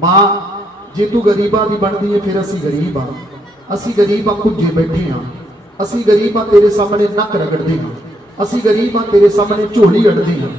मां जे तू गरीबां दी बनदी है फिर असी गरीब हाँ, असी गरीब हाँ भुजे बैठे हाँ, असी गरीब हाँ तेरे सामने नक रगड़दे हाँ, असी गरीब हाँ तेरे सामने झोली अड़दे हाँ।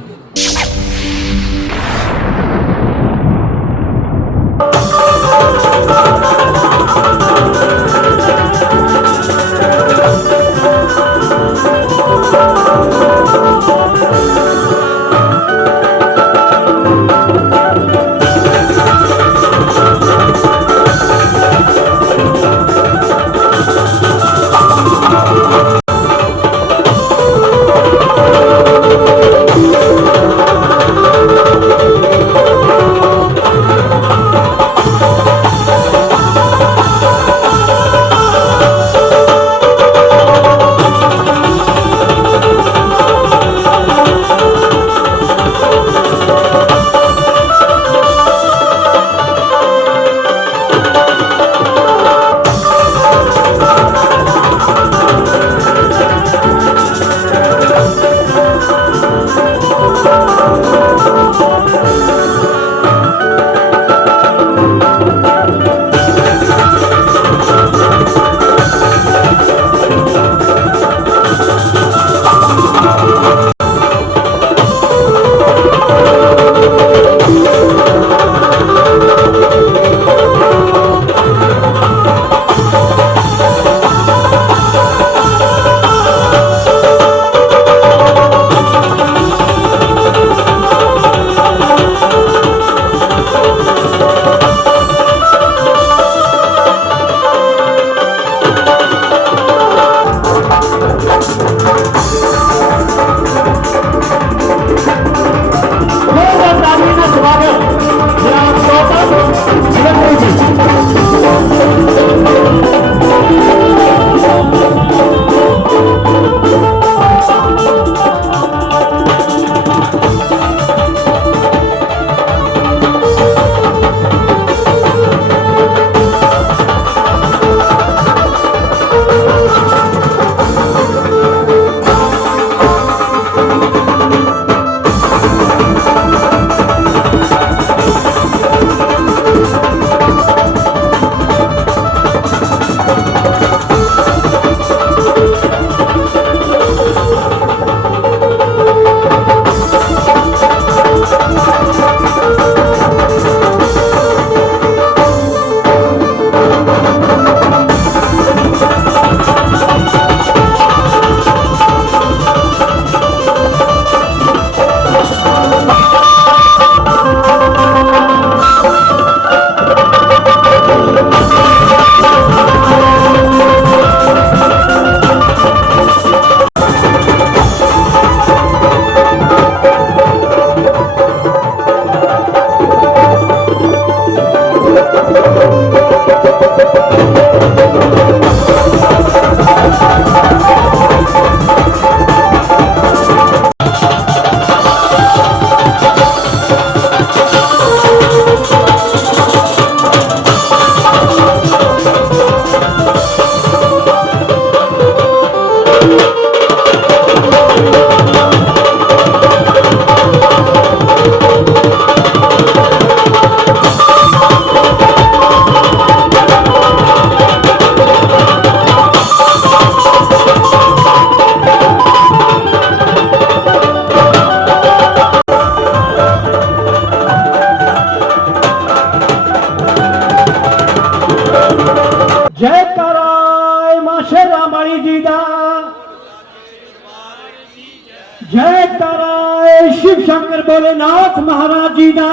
जयकारा शिव शंकर भोलेनाथ महाराज जी का।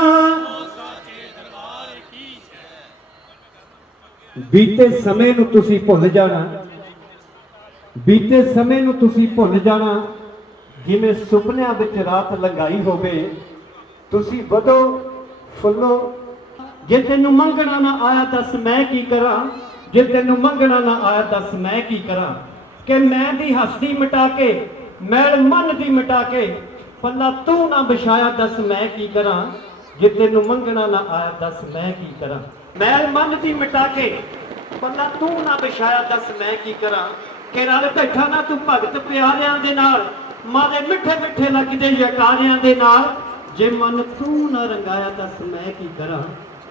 बीते समय नूं तुसीं भुल जाना, बीते समय नूं तुसीं भुल जाना जिवें सुपनिਆਂ विच रात लंघाई होवे। तुसीं वधो फुल्लो, जे तैनूं मंगना ना आया दस मैं की करा, जे तैनूं मंगना ना आया दस मैं की करा। कि मैं दी हस्ती मिटा के मैल मन दी मिटा के पल्ला तू ना बिछाया दस मैं की करा, जे तैनूं मंगना ना आया दस मैं की करा। मैल मन दी मिटा के पल्ला तू ना बिछाया दस मैं की करा। कि रल बैठा ना तू भगत प्यारियां दे नाल, मारे मिठे मिठे लगदे यकारियां दे नाल। जे मन तू ना रंगाया दस मैं की करा,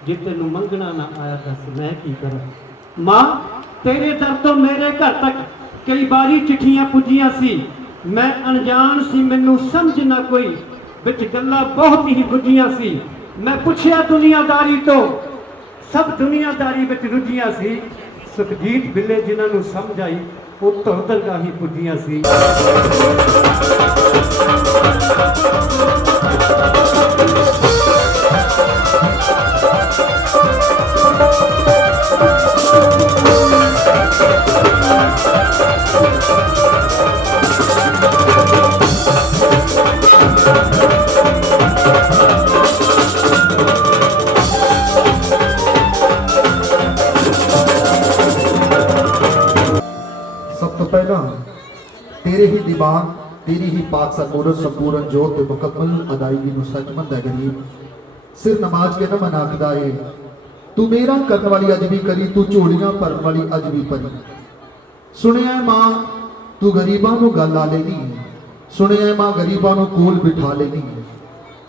ਜੇ ਤੈਨੂੰ ਮੰਗਣਾ ਨਾ ਆਇਆ ਦੱਸ ਮੈਂ ਕੀ ਕਰਾਂ। ਮਾਂ ਤੇਰੇ ਦਰ ਤੋਂ ਮੇਰੇ ਘਰ ਤੱਕ ਕਈ ਵਾਰੀ ਚਿੱਠੀਆਂ ਪੁੱਜੀਆਂ ਸੀ, ਮੈਂ ਅਣਜਾਣ ਸੀ, ਮੈਨੂੰ ਸਮਝ ਨਾ ਕੋਈ, ਵਿੱਚ ਗੱਲਾਂ ਬਹੁਤ ਹੀ ਗੁੱਝੀਆਂ ਸੀ। ਮੈਂ ਪੁੱਛਿਆ ਦੁਨੀਆਦਾਰੀ ਤੋਂ, ਸਭ ਦੁਨੀਆਦਾਰੀ ਵਿੱਚ ਰੁੱਝੀਆਂ ਸੀ। ਸੁਖਜੀਤ ਬਿੱਲੇ ਜਿਨ੍ਹਾਂ ਨੂੰ ਸਮਝ ਆਈ ਉਹ ਤੋਂ ਦਰਗਾਹ ਹੀ ਪੁੱਜੀਆਂ ਸੀ। ਸਭ ਤੋਂ ਪਹਿਲਾਂ ਤੇਰੇ ਹੀ ਦੀਵਾਨ, ਤੇਰੀ ਹੀ ਪਾਕ ਸਰਮੂਰਤ ਸੰਪੂਰਨ ਜੋਤ ਤੇ ਮੁਕੰਮਲ ਅਦਾਇਗੀ ਨੂੰ ਸੱਚਮੰਦ ਹੈ ਗਰੀਬ। ਸਿਰ ਨਮਾਜ਼ ਕੇ ਨਮਨ ਆਖਦਾ ਏ, ਤੂੰ ਮੇਰਾ ਕਰਨ ਵਾਲੀ ਅੱਜ ਵੀ ਕਰੀ, ਤੂੰ ਝੋਲੀਆਂ ਭਰਨ ਵਾਲੀ ਅੱਜ ਵੀ ਭਰੀ। ਸੁਣਿਆ ਮਾਂ ਤੂੰ ਗਰੀਬਾਂ ਨੂੰ ਗੱਲ ਆ ਲੈਣੀ ਹੈ, ਸੁਣਿਆ ਮਾਂ ਗਰੀਬਾਂ ਨੂੰ ਕੋਲ ਬਿਠਾ ਲੈਣੀ ਹੈ,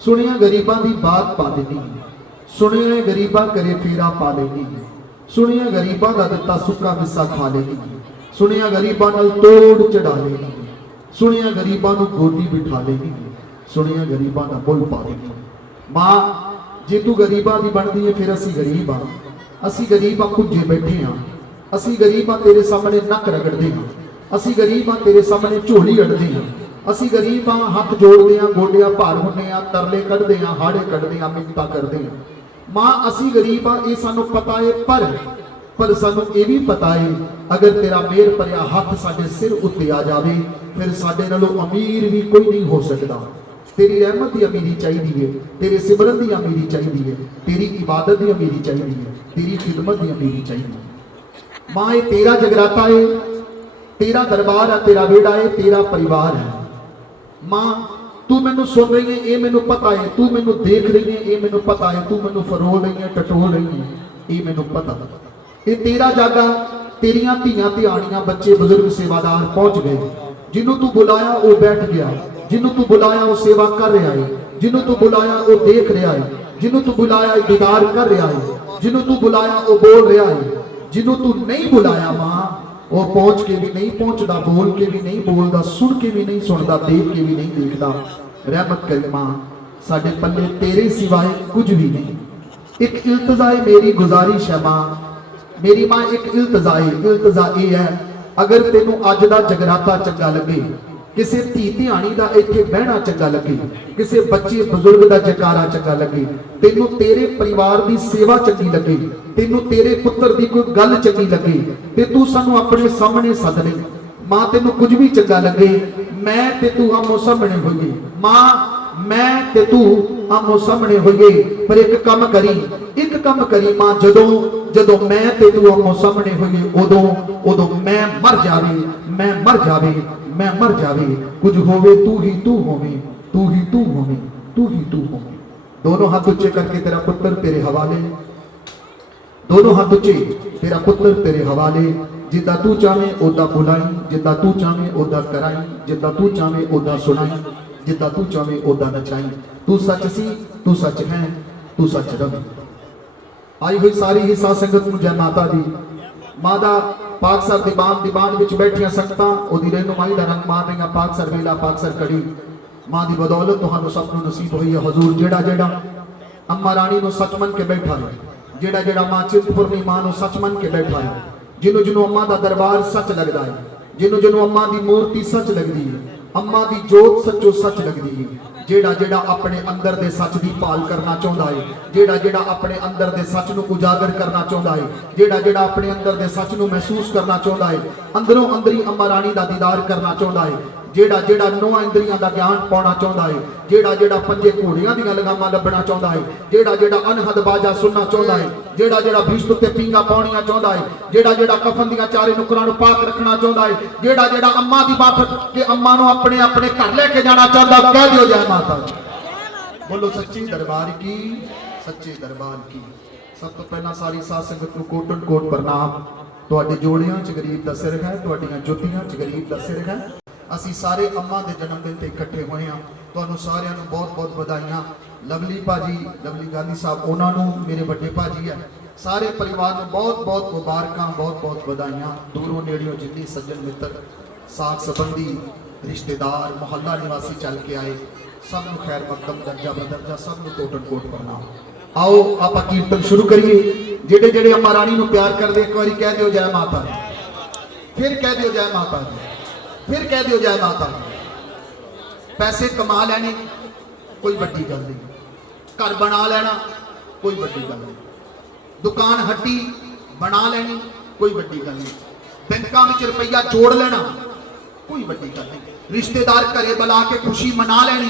ਸੁਣਿਆ ਗਰੀਬਾਂ ਦੀ ਬਾਤ ਪਾ ਲੈਣੀ ਹੈ, ਸੁਣਿਆ ਗਰੀਬਾਂ ਕਰੇ ਫੇਰਾ ਪਾ ਲੈਣੀ ਹੈ, ਸੁਣਿਆ ਗਰੀਬਾਂ ਦਾ ਦਿੱਤਾ ਸੁੱਕਾ ਮਿੱਸਾ ਖਾ ਲੈਣੀ ਹੈ, ਸੁਣਿਆ ਗਰੀਬਾਂ ਨਾਲ ਤੋੜ ਚੜਾ ਲੈਣੀ ਹੈ, ਸੁਣਿਆ ਗਰੀਬਾਂ ਨੂੰ ਗੋਦੀ ਬਿਠਾ ਲੈਣੀ ਹੈ, ਸੁਣਿਆ ਗਰੀਬਾਂ ਦਾ ਮੁੱਲ ਪਾ ਲੈਣੀ ਹੈ। ਮਾਂ ਜੇ ਤੂੰ ਗਰੀਬਾਂ ਦੀ ਬਣਦੀ ਹੈ ਫਿਰ ਅਸੀਂ ਗਰੀਬ ਆ, ਅਸੀਂ ਗਰੀਬ ਆ ਕੁੱਜੇ ਬੈਠੇ ਆ, ਅਸੀਂ ਗਰੀਬ ਆ ਤੇਰੇ ਸਾਹਮਣੇ ਨੱਕ ਰਗੜਦੇ ਹਾਂ, ਅਸੀਂ ਗਰੀਬ ਆ ਤੇਰੇ ਸਾਹਮਣੇ ਝੋਲੀ ਅੜਦੇ ਹਾਂ, ਅਸੀਂ ਗਰੀਬ ਆ ਹੱਥ ਜੋੜਦੇ ਆ, ਗੋਡਿਆਂ ਭਾਰ ਹੁੰਨੇ ਆ, ਤਰਲੇ ਕੱਢਦੇ ਆ, ਹਾੜੇ ਕੱਢਦੇ ਆ, ਮਿੰਨਤਾਂ ਕਰਦੇ ਆ। ਮਾਂ ਅਸੀਂ ਗਰੀਬ ਆ ਇਹ ਸਾਨੂੰ ਪਤਾ ਹੈ, ਪਰ ਸਾਨੂੰ ਇਹ ਵੀ ਪਤਾ ਹੈ ਅਗਰ ਤੇਰਾ ਮਿਹਰ ਭਰਿਆ ਹੱਥ ਸਾਡੇ ਸਿਰ ਉੱਤੇ ਆ ਜਾਵੇ ਫਿਰ ਸਾਡੇ ਨਾਲੋਂ ਅਮੀਰ ਵੀ ਕੋਈ ਨਹੀਂ ਹੋ ਸਕਦਾ। तेरी रहमत की अमीरी चाहिए है, तेरे सिमरन की अमीरी चाहिए है, तेरी इबादत की अमीरी चाहिए है, तेरी खिदमत की अमीरी चाहिए। माँ ये तेरा जगराता है, तेरा दरबार है, तेरा बेड़ा है, तेरा परिवार है। माँ तू मैनू सुन रही है ये मैनू पता है, तू मैनू देख रही है ये मैनू पता है, तू मैनू फरोल रही है टटोल रही है ये मैनू पता। ये तेरा जागा, तेरिया धियां धियाणियां बच्चे बुजुर्ग सेवादार पहुंच गए, जिन्हों तू बुलाया वो बैठ गया, जिन्हों तू बुलाया वो सेवा कर रहा है, जिन्हों तू बुलाया वो देख रहा है, जिन्हों तू बुलाया दीदार कर रहा है, जिन्हों तू बुलाया वो बोल रहा है, जिन्हों तू नहीं बुलाया मां वो पहुंच के भी नहीं पहुंचता, बोल के भी नहीं बोलता, सुन के भी नहीं सुनता, देख के भी नहीं देखता। रहमत करी मां साडे पल्ले तेरे सिवाय कुछ भी नहीं। एक इल्तजाए मेरी गुजारिश है मां, मेरी मां एक इल्तजा ये है अगर तेनू अज दा जगराता चंगा लगे, किसी धी धियाणी का इत्थे बहना चंगा लगे, किसी बच्चे बुजुर्ग का जयकारा चंगा लगे, तेनू तेरे परिवार की सेवा चंगी लगे, तेनू तेरे पुत्र की कोई गल चंगी लगे ते तू सानू अपने सामने सद ले मां, तेनू कुछ भी चंगा लगे मैं ते तू आमो सामने होइए मां, मैं ते तू आमो सामने होइए। पर एक काम करी मां, जदों मैं ते तू आमो सामने होइए उदों मैं मर जावे, मैं मर जावे, कुछ होवे तू ही तू होवे, तू ही तू होवे, तू ही तू होवे। दोनों हाथ ऊंचे करके तेरा पुत्र तेरे हवाले, दोनों हाथ ऊंचे तेरा पुत्र तेरे हवाले, जिद्दां तू चाहे उदा बुलाई, जिद्दां तू चाहे उदा कराई, जिद्दां तू चाहे उदा सुनाई, जिद्दां तू चाहे उदा नचाई। तू सच सी, तू सच है, तू सच रवे। आई हुई सारी ही साध संगत नूं जय माता दी। मां दा पाक सर दीवान विच बैठियां संगतां ओदी रहनुमाई दा रंग मार रहीआं, पाक सर वेला पाक सर कड़ी मां दी बदौलत तुहानू सब नूं नसीब होई है। हजूर जेड़ा अम्मा रानी नूं सच मन के बैठा है, जेड़ा मां चिंतपुरनी मां नूं सच मन के बैठा है, जिन्हों अम्मा दा दरबार सच लगदा है, जिन्हों अम्मा दी मूर्ति सच लगदी है, अम्मा दी जोत सच्चो सच लगदी है, जेड़ा अपने अंदर दे सच दी पाल करना चाहता है, जेड़ा अपने अंदर दे सच नूं उजागर करना चाहता है, जेड़ा अपने अंदर दे सच नूं महसूस करना चाहता है, अंदरों अंदरी अम्मा रानी दा दीदार करना चाहता है, जेड़ा नौं इंद्रियां दा ज्ञान पाना चाहता है, जेड़ा पंजे घोड़ियां दीयां लगामां लभना चाहता है, जेड़ा अनहद बाजा सुनना चाहता है, जेड़ा भीष्ट ते पींगा पाउणियां चाहता है, जेड़ा कफन दीयां चारे नुकरां नूं पाक रखना चाहता है, जेड़ा अम्मा दी बात के अम्मा नूं अपने अपने घर लेके जाना चाहता, कह दिओ जय माता दी। बोलो सच्चे दरबार की, सच्चे दरबार की। सब तो पहला सारी साध संगत नूं कोटन कोट प्रणाम। तुहाडे जोड़ियां च गरीब दा सिर है, तुहाडीआं जुत्तियां च गरीब दा सिर है। ਅਸੀਂ ਸਾਰੇ ਅੰਮਾ ਦੇ ਜਨਮ ਦਿਨ ਤੇ ਇਕੱਠੇ ਹੋਏ ਹਾਂ। ਤੁਹਾਨੂੰ ਸਾਰਿਆਂ ਨੂੰ ਬਹੁਤ ਬਹੁਤ ਵਧਾਈਆਂ। ਲਵਲੀ ਭਾਜੀ, ਲਵਲੀ ਗਾਂਧੀ ਸਾਹਿਬ, ਉਹਨਾਂ ਨੂੰ ਮੇਰੇ ਵੱਡੇ ਭਾਜੀ ਹੈ, ਸਾਰੇ ਪਰਿਵਾਰ ਨੂੰ ਬਹੁਤ ਬਹੁਤ ਮੁਬਾਰਕਾਂ, ਬਹੁਤ ਬਹੁਤ ਵਧਾਈਆਂ। ਦੂਰੋਂ ਨੇੜਿਓਂ ਜਿੰਨੀ ਸੱਜਣ ਮਿੱਤਰ, ਸਾਥ ਸੰਬੰਧੀ, ਰਿਸ਼ਤੇਦਾਰ, ਮੁਹੱਲਾ ਨਿਵਾਸੀ ਚੱਲ ਕੇ ਆਏ, ਸਭ ਨੂੰ ਖੈਰ ਮਕਦਮ, ਦਰਜਾ ਬਦਰਜਾ, ਸਭ ਨੂੰ ਕੋਟਨ ਕੋਟ ਪ੍ਰਣਾਮ। ਆਓ ਆਪਾਂ ਕੀਰਤਨ ਸ਼ੁਰੂ ਕਰੀਏ। ਜਿਹੜੇ ਜਿਹੜੇ ਅੰਮਾ ਰਾਣੀ ਨੂੰ ਪਿਆਰ ਕਰਦੇ, ਇੱਕ ਵਾਰੀ ਕਹਿ ਦਿਓ ਜੈ ਮਾਤਾ ਦੀ, ਫਿਰ ਕਹਿ ਦਿਓ ਜੈ ਮਾਤਾ ਦੀ, ਫਿਰ ਕਹਿ ਦਿਓ ਜੈ ਮਾਤਾ ਦੀ। ਪੈਸੇ ਕਮਾ ਲੈਣੇ ਕੋਈ ਵੱਡੀ ਗੱਲ ਨਹੀਂ, ਘਰ ਬਣਾ ਲੈਣਾ ਕੋਈ ਵੱਡੀ ਗੱਲ ਨਹੀਂ, ਦੁਕਾਨ ਹੱਟੀ ਬਣਾ ਲੈਣੀ ਕੋਈ ਵੱਡੀ ਗੱਲ ਨਹੀਂ, ਬੈਂਕਾਂ ਵਿੱਚ ਰੁਪਈਆ ਜੋੜ ਲੈਣਾ ਕੋਈ ਵੱਡੀ ਗੱਲ ਨਹੀਂ, ਰਿਸ਼ਤੇਦਾਰ ਘਰੇ ਬੁਲਾ ਕੇ ਖੁਸ਼ੀ ਮਨਾ ਲੈਣੀ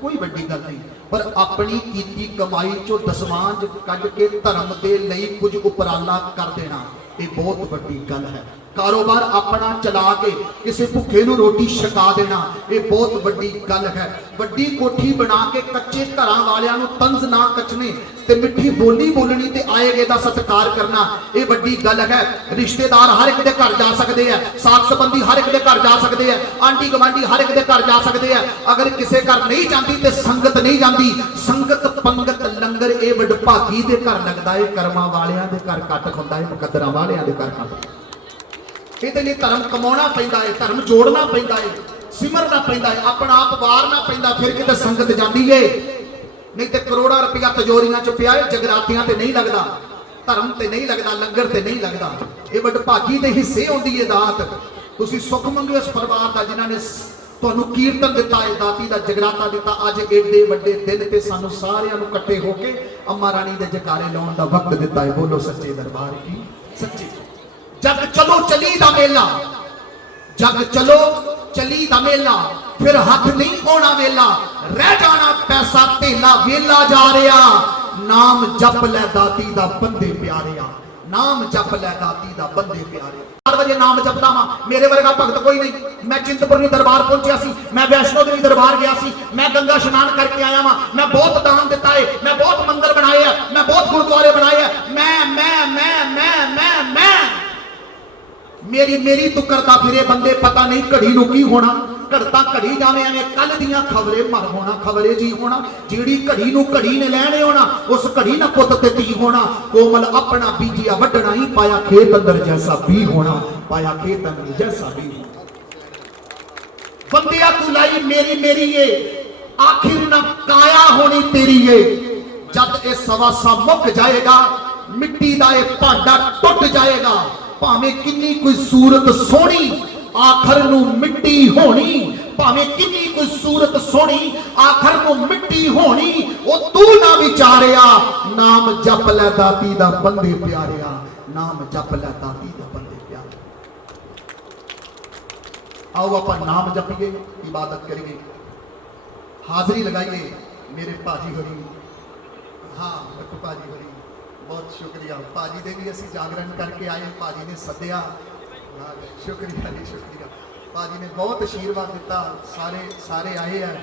ਕੋਈ ਵੱਡੀ ਗੱਲ ਨਹੀਂ। ਪਰ ਆਪਣੀ ਕੀਤੀ ਕਮਾਈ ਚੋਂ ਦਸਵਾਂਜ ਕੱਢ ਕੇ ਧਰਮ ਦੇ ਲਈ ਕੁਝ ਉਪਰਾਲਾ ਕਰ ਦੇਣਾ, ਇਹ ਬਹੁਤ ਵੱਡੀ ਗੱਲ ਹੈ। ਕਾਰੋਬਾਰ ਆਪਣਾ ਚਲਾ ਕੇ ਕਿਸੇ ਭੁੱਖੇ ਨੂੰ ਰੋਟੀ ਛਕਾ ਦੇਣਾ, ਇਹ ਬਹੁਤ ਵੱਡੀ ਗੱਲ ਹੈ। ਵੱਡੀ ਕੋਠੀ ਬਣਾ ਕੇ ਕੱਚੇ ਘਰਾਂ ਵਾਲਿਆਂ ਨੂੰ ਤੰਜ਼ ਨਾ ਕੱਚਣੇ ਤੇ ਮਿੱਠੀ ਬੋਲੀ ਬੋਲਣੀ ਤੇ ਆਏਗੇ ਦਾ ਸਤਿਕਾਰ ਕਰਨਾ, ਇਹ ਵੱਡੀ ਗੱਲ ਹੈ। ਰਿਸ਼ਤੇਦਾਰ ਹਰ ਇੱਕ ਦੇ ਘਰ ਜਾ ਸਕਦੇ ਆ, ਸਾਥ ਸੰਬੰਧੀ ਹਰ ਇੱਕ ਦੇ ਘਰ ਜਾ ਸਕਦੇ ਆ, ਆਂਢੀ ਗਵਾਂਢੀ ਹਰ ਇੱਕ ਦੇ ਘਰ ਜਾ ਸਕਦੇ ਆ। ਅਗਰ ਕਿਸੇ ਘਰ ਨਹੀਂ ਜਾਂਦੀ ਤੇ ਸੰਗਤ ਨਹੀਂ ਜਾਂਦੀ, ਸੰਗਤ ਪੰਗਤ ਲੰਗਰ ਇਹ ਵਡਭਾਗੀ ਦੇ ਘਰ ਲੱਗਦਾ ਏ, ਕਰਮਾਂ ਵਾਲਿਆਂ ਦੇ ਘਰ ਘੱਟ ਹੁੰਦਾ ਏ, ਮੁਕੱਦਰਾਂ ਵਾਲਿਆਂ ਦੇ ਘਰ ਘੱਟ। ਇਹਦੇ ਲਈ ਧਰਮ ਕਮਾਉਣਾ ਪੈਂਦਾ ਹੈ, ਧਰਮ ਜੋੜਨਾ ਪੈਂਦਾ ਹੈ, ਸਿਮਰਨਾ ਪੈਂਦਾ ਹੈ, ਆਪਣਾ ਆਪ ਵਾਰਨਾ ਪੈਂਦਾ, ਫਿਰ ਕਿਤੇ ਸੰਗਤ ਜਾਂਦੀ ਏ। ਨਹੀਂ ਤੇ ਕਰੋੜਾਂ ਰੁਪਇਆ ਤਜੋਰੀਆਂ ਚ ਪਿਆ ਏ, ਜਗਰਾਤੀਆਂ ਤੇ ਨਹੀਂ ਲੱਗਦਾ, ਧਰਮ ਤੇ ਨਹੀਂ ਲੱਗਦਾ, ਲੰਗਰ ਤੇ ਨਹੀਂ ਲੱਗਦਾ। ਇਹ ਵਡਭਾਗੀ ਦੇ ਹਿੱਸੇ ਆਉਂਦੀ ਏ ਦਾਤ। ਤੁਸੀਂ ਸੁੱਖ ਮੰਗੋ ਇਸ ਪਰਿਵਾਰ ਦਾ ਜਿਨ੍ਹਾਂ ਨੇ ਤੁਹਾਨੂੰ ਕੀਰਤਨ ਦਿੱਤਾ ਹੈ, ਦਾਤੀ ਦਾ ਜਗਰਾਤਾ ਦਿੱਤਾ। ਅੱਜ ਏਡੇ ਵੱਡੇ ਦਿਨ ਤੇ ਸਾਨੂੰ ਸਾਰਿਆਂ ਨੂੰ ਇਕੱਠੇ ਹੋ ਕੇ ਅੰਮਾ ਰਾਣੀ ਦੇ ਜਕਾਰੇ ਲਾਉਣ ਦਾ ਵਕਤ ਦਿੱਤਾ ਹੈ। ਬੋਲੋ ਸੱਚੇ ਦਰਬਾਰ ਕੀ ਸੱਚੀ। जग चलो चली दा मेला, जग चलो चली दा मेला, फिर हाथ नहीं आना वेला, रह जाना पैसा धेला, वेला जा रहा। नाम जप लै दाती दा बंदे प्यारिया, नाम जप लै दाती दा बंदे प्यारे। 4 वजे नाम जपदा वा, मेरे वर्गा भगत कोई नहीं। मैं चिंतपुरनी दरबार पहुंचा सी, मैं वैष्णो देवी दरबार गया सी, मैं गंगा स्नान करके आया वा, मैं बहुत दान दिता है, मैं बहुत मंदिर बनाए है, मैं बहुत गुरुद्वारे बनाए है। मैं मेरी मेरी तू करता फिरे बंदे, पता नहीं घड़ी नूं की होना, घड़ता घड़ी जावे एवें कल दियां खबरे मर होना, खबरे जी होना। जिहड़ी घड़ी नूं घड़ी ने लैणे होना, उस घड़ी ना पुत ते धी होना। कोमल अपना बीजिया वड्डना ही, पाया खेत अंदर जैसा भी होना, पाया खेत अंदर जैसा भी होना। बंदिया तू लाई मेरी मेरी ये, आखिर ना काया होनी तेरी ये। जद ये सवा सा मुक जाएगा, मिट्टी दा ये भांडा टुट जाएगा। भावें किन्नी कोई सूरत सोहनी, आखर नूं मिट्टी होनी। भावें किन्नी कोई सूरत सोहनी, आखर नूं मिट्टी होनी। ओ तू ना विचारिया, नाम जप लै दाती दा बंदे प्यारिया, नाम जप लै दाती दा बंदे प्यारे। आओ आप नाम जपिए, इबादत करिए, हाजरी लगाइए। मेरे भाजी होरी, हाँ बट्टू भाजी होरी, बहुत शुक्रिया। भाजी दे भी असी जागरण करके आए, भाजी ने सद्या, शुक्रिया जी शुक्रिया। भाजी ने बहुत आशीर्वाद दिता, सारे सारे आए हैं।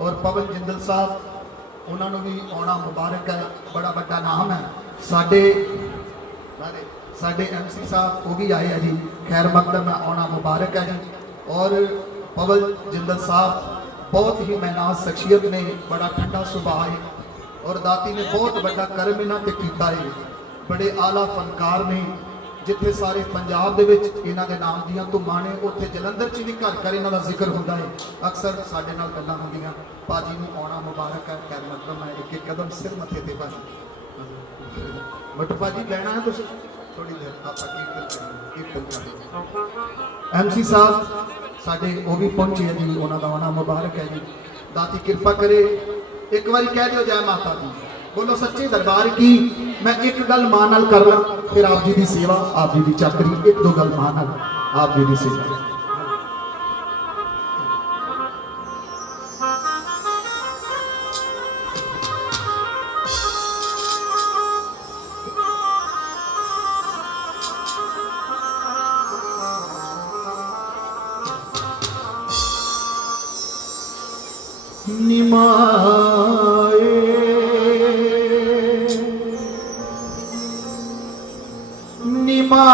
और पवन जिंदल साहब उन्होंने भी आना मुबारक है, बड़ा बड़ा नाम है। साडे MC साहब वो भी आए हैं जी, खैर मकदम है, आना मुबारक है जी। और पवन जिंदल साहब बहुत ही मैनाज शख्सियत ने, बड़ा ठंडा सुभाव है और दाती ने बहुत बड़ा कर्म इन्हां ते कीता है। बड़े आला फनकार ने, जिथे सारे पंजाब दे विच इन्हां दे नाम दियां धुम्मां ने, उत्थे जलंधर च भी घर घर इन्हां दा जिक्र हुंदा है। अक्सर साडे नाल गल्लां हुंदियां। भाजी नूं आउणा मुबारक है, खैर मकदम है। एक एक कदम सिर मथे ते भाजी। बट भाजी कहना है तुसीं थोड़ी देर आपां कीर्तन करें। MC साहब साडे वो भी पहुंचे हैं जी, उन्हां दा आउणा मुबारक है जी। दाती किरपा करे, एक बार कह दियो जय माता दी। बोलो सच्चे दरबार की। मैं एक गल मां नाल कर ला, फिर आप जी की सेवा, आप जी की चाकरी, एक दो गल मां नाल, आप जी की सेवा। निमाए निमाए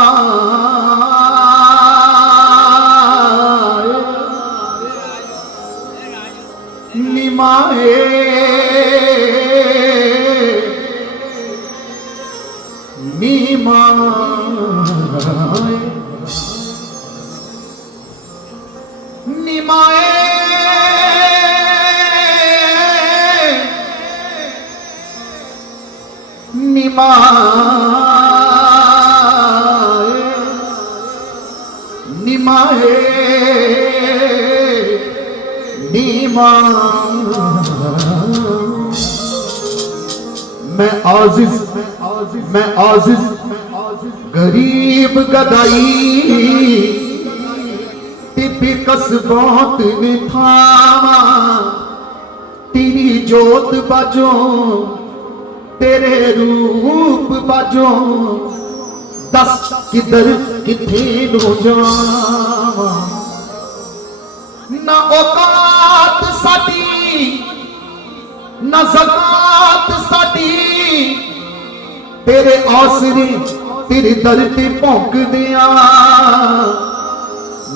निमाए निमाए निमाए निमाए निमाए मैं आजिज गरीब गदाई तिपी कसबोत ने थामा तेरी जोत बाजो तेरे रूप बाजो दस किधर किथे नु जावा ना औकात साडी ना ज़कात साडी तेरे आसरे तेरे दर ते भौंकदियां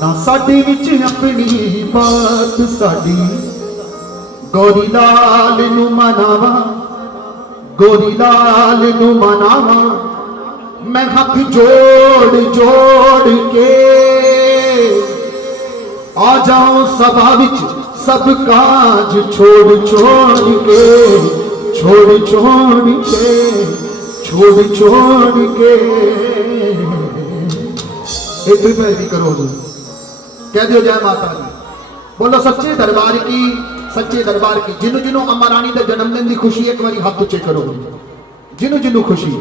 ना साडे विच अपनी बात साडी गोरी लाल नू मनावा गोरी लाल नू मनावा मैं हाथ जोड़ जोड़ के आ जाओ सभा विच सब काज छोड़ छोड़ के छोड़ छोड़ के छोड़ छोड़ के एक भी पैर नहीं करो कह दियो जय माता दी बोलो सच्चे दरबार की सच्चे दरबार की जिन्हों जिन्हों अम्मा रानी के जन्मदिन की खुशी एक बार हाथ उच्चे करो जिन्हों जिन्हों खुशी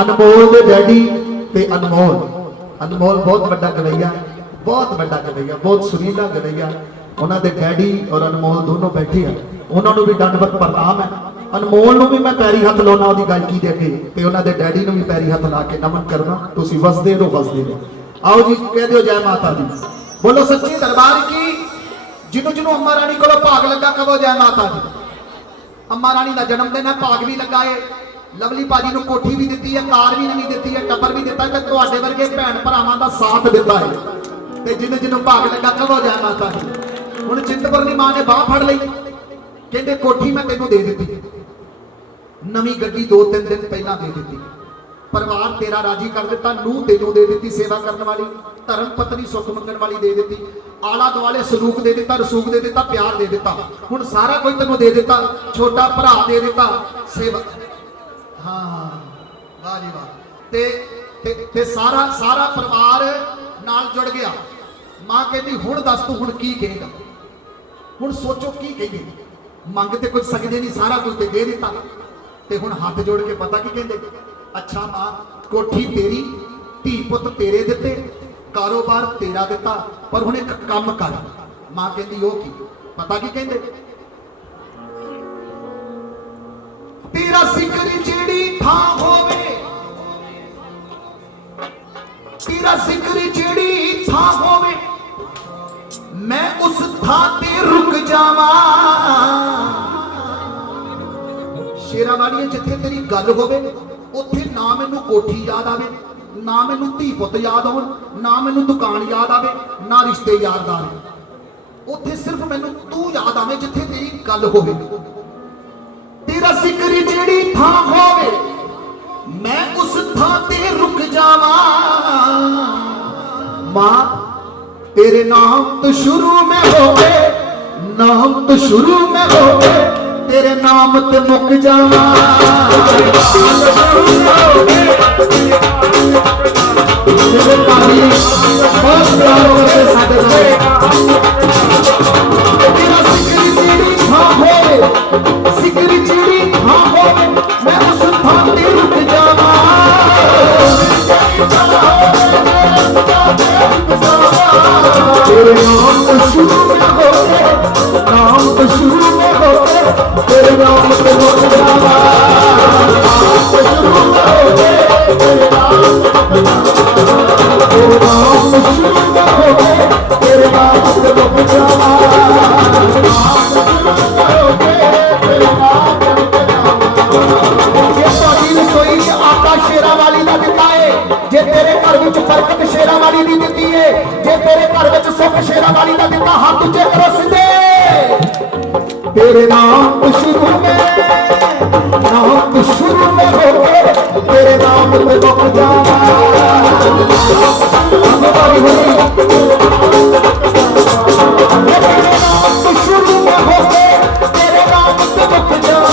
अनमोल दे डैडी ते अनमोल अनमोल बहुत बड़ा गवैया बहुत सुरीला गवैया उन्होंने डैडी और अनमोल दोनों बैठे हैं उन्होंने भी दंडवत प्रणाम है अनमोल नूं भी मैं पैरी हथ लाउणा उहदी गायकी दे अगे ते उन्होंने डैडी नूं भी पैरी हथ ला के नमन करना तुसीं वसदे रहो आओ जी कह दिओ जय माता दी बोलो सच्चे दरबार की जिन्हों जिन्हों अम्मा रानी को भाग लगा कहो जय माता दी अम्मा रानी का जन्मदिन है भाग भी लगा है लवली भाजी नूं कोठी भी दी है कार भी नवीं दी है टब्बर भी दिता है तुहाडे वर्गे भैन भरावां दा साथ दिता है ते जिन्हों जिन्हों भाग लगा कहो जय माता दी हुण चिंतपुरनी मां ने बाह फड़ लई कहंदे कोठी मैं तैनूं दे दित्ती नवीं गड्डी 2-3 दिन पहला दे दी परिवार तेरा राजी कर दिता नूह तेनों दे दी सेवा करने वाली धर्म पत्नी सुख मंगण वाली दे दी आला दुआले सलूक दे दिता रसूख दे दिता प्यार दे दिता हुण सारा कोई तेनों दे दिता छोटा भरा दे दिता सेवा हाँ वाह जी वाह ते सारा सारा परिवार नाल जुड़ गया मां कहती हुण दस तू हुण की कहेगा हुण सोचो की कहेगी मंग ते कुछ सकदे नहीं सारा कुछ ते दे दिता ते हुण हाथ जोड़ के पता की कहंदे अच्छा मां कोठी तेरी धी पुत तेरे दिते कारोबार तेरा दिता पर हुण एक काम कर मां कहंदी ओ की पता की कहंदे तेरा जिक्र जेड़ी थां होवे तेरा जिक्र जेड़ी थां होवे मैं उस थां ते रुक जावां शेरा वाली जिथे तेरी गल होवे उत्थे ना मैनू कोठी याद आवे ना मैनू धी पुत याद आउण ना मैनू दुकान याद आवे ना रिश्ते याद आवे उत्थे सिर्फ मैनू तू याद आवे जिथे तेरी गल होवे तेरा जिक्र जेड़ी थां होवे मैं उस थां ते रुक जावां मां तेरे नाम तो शुरू में होवे नाम तो शुरू में होवे तेरे नाम ते मुक जावा तेरे काली बहुत प्यार करते साडे नाल तेरा जिक्र जेड़ी थां होवे जिक्र जेड़ी थां होवे मैं उस थां ते रुक जावा तेरे नाम तो शुरू में होवे नाम तो शुरू में होवे तेरे नाम पे मुक जावा नाम तो शुरू में होवे तेरे नाम तो शुरू में होवे तेरे नाम पे मुक जावा जे साडी रसोई आटा शेरा वाली दा दिता है जे तेरे घर विच बरकत शेरा वाली दी दित्ती है जे तेरे घर विच सुख शेरा वाली दा दिता तेरे नाम तो शुरू में, नाम तो शुरू में हो गए, तेरे नाम पे रुक जाना। तेरे नाम तो शुरू में हो गए, तेरे नाम पे रुक जाना।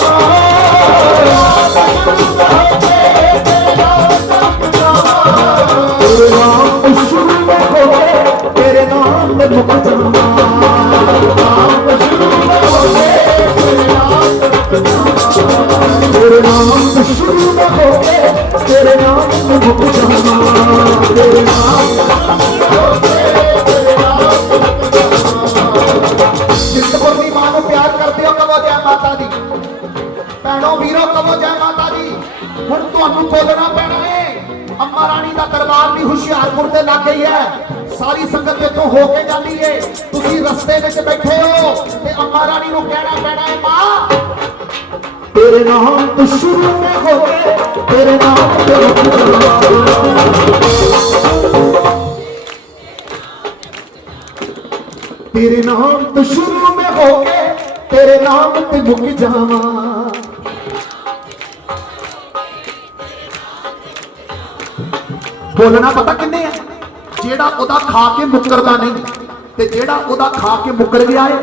तेरे नाम तो शुरू में हो गए, तेरे नाम पे रुक जाना। तेरे नाम से शुरू में हो गए, तेरे नाम से रुक जाना। तेरे नाम चिंतपूर्णी मां को प्यार करते हो, कहो जय माता दी। भैणों वीरो कहो जय माता दी। हुण तुहानू बोलना पैना है। अम्मा रानी का दरबार भी हुशियारपुर के लागे ही है। सारी संगत इथों हो के जाती है। तुसी रस्ते में बैठे हो ते अम्मा रानी को कहना पैना है, मां तेरे नाम तो शुरू में हो गए, तेरे नाम पे रुक जाना। तेरे नाम तो शुरू में हो गए, तेरे नाम पे रुक जाना। बोलना पता किन्ने है? जेड़ा ओदा खा के मुकरदा नहीं ते जेड़ा ओदा खा के मुकर गया है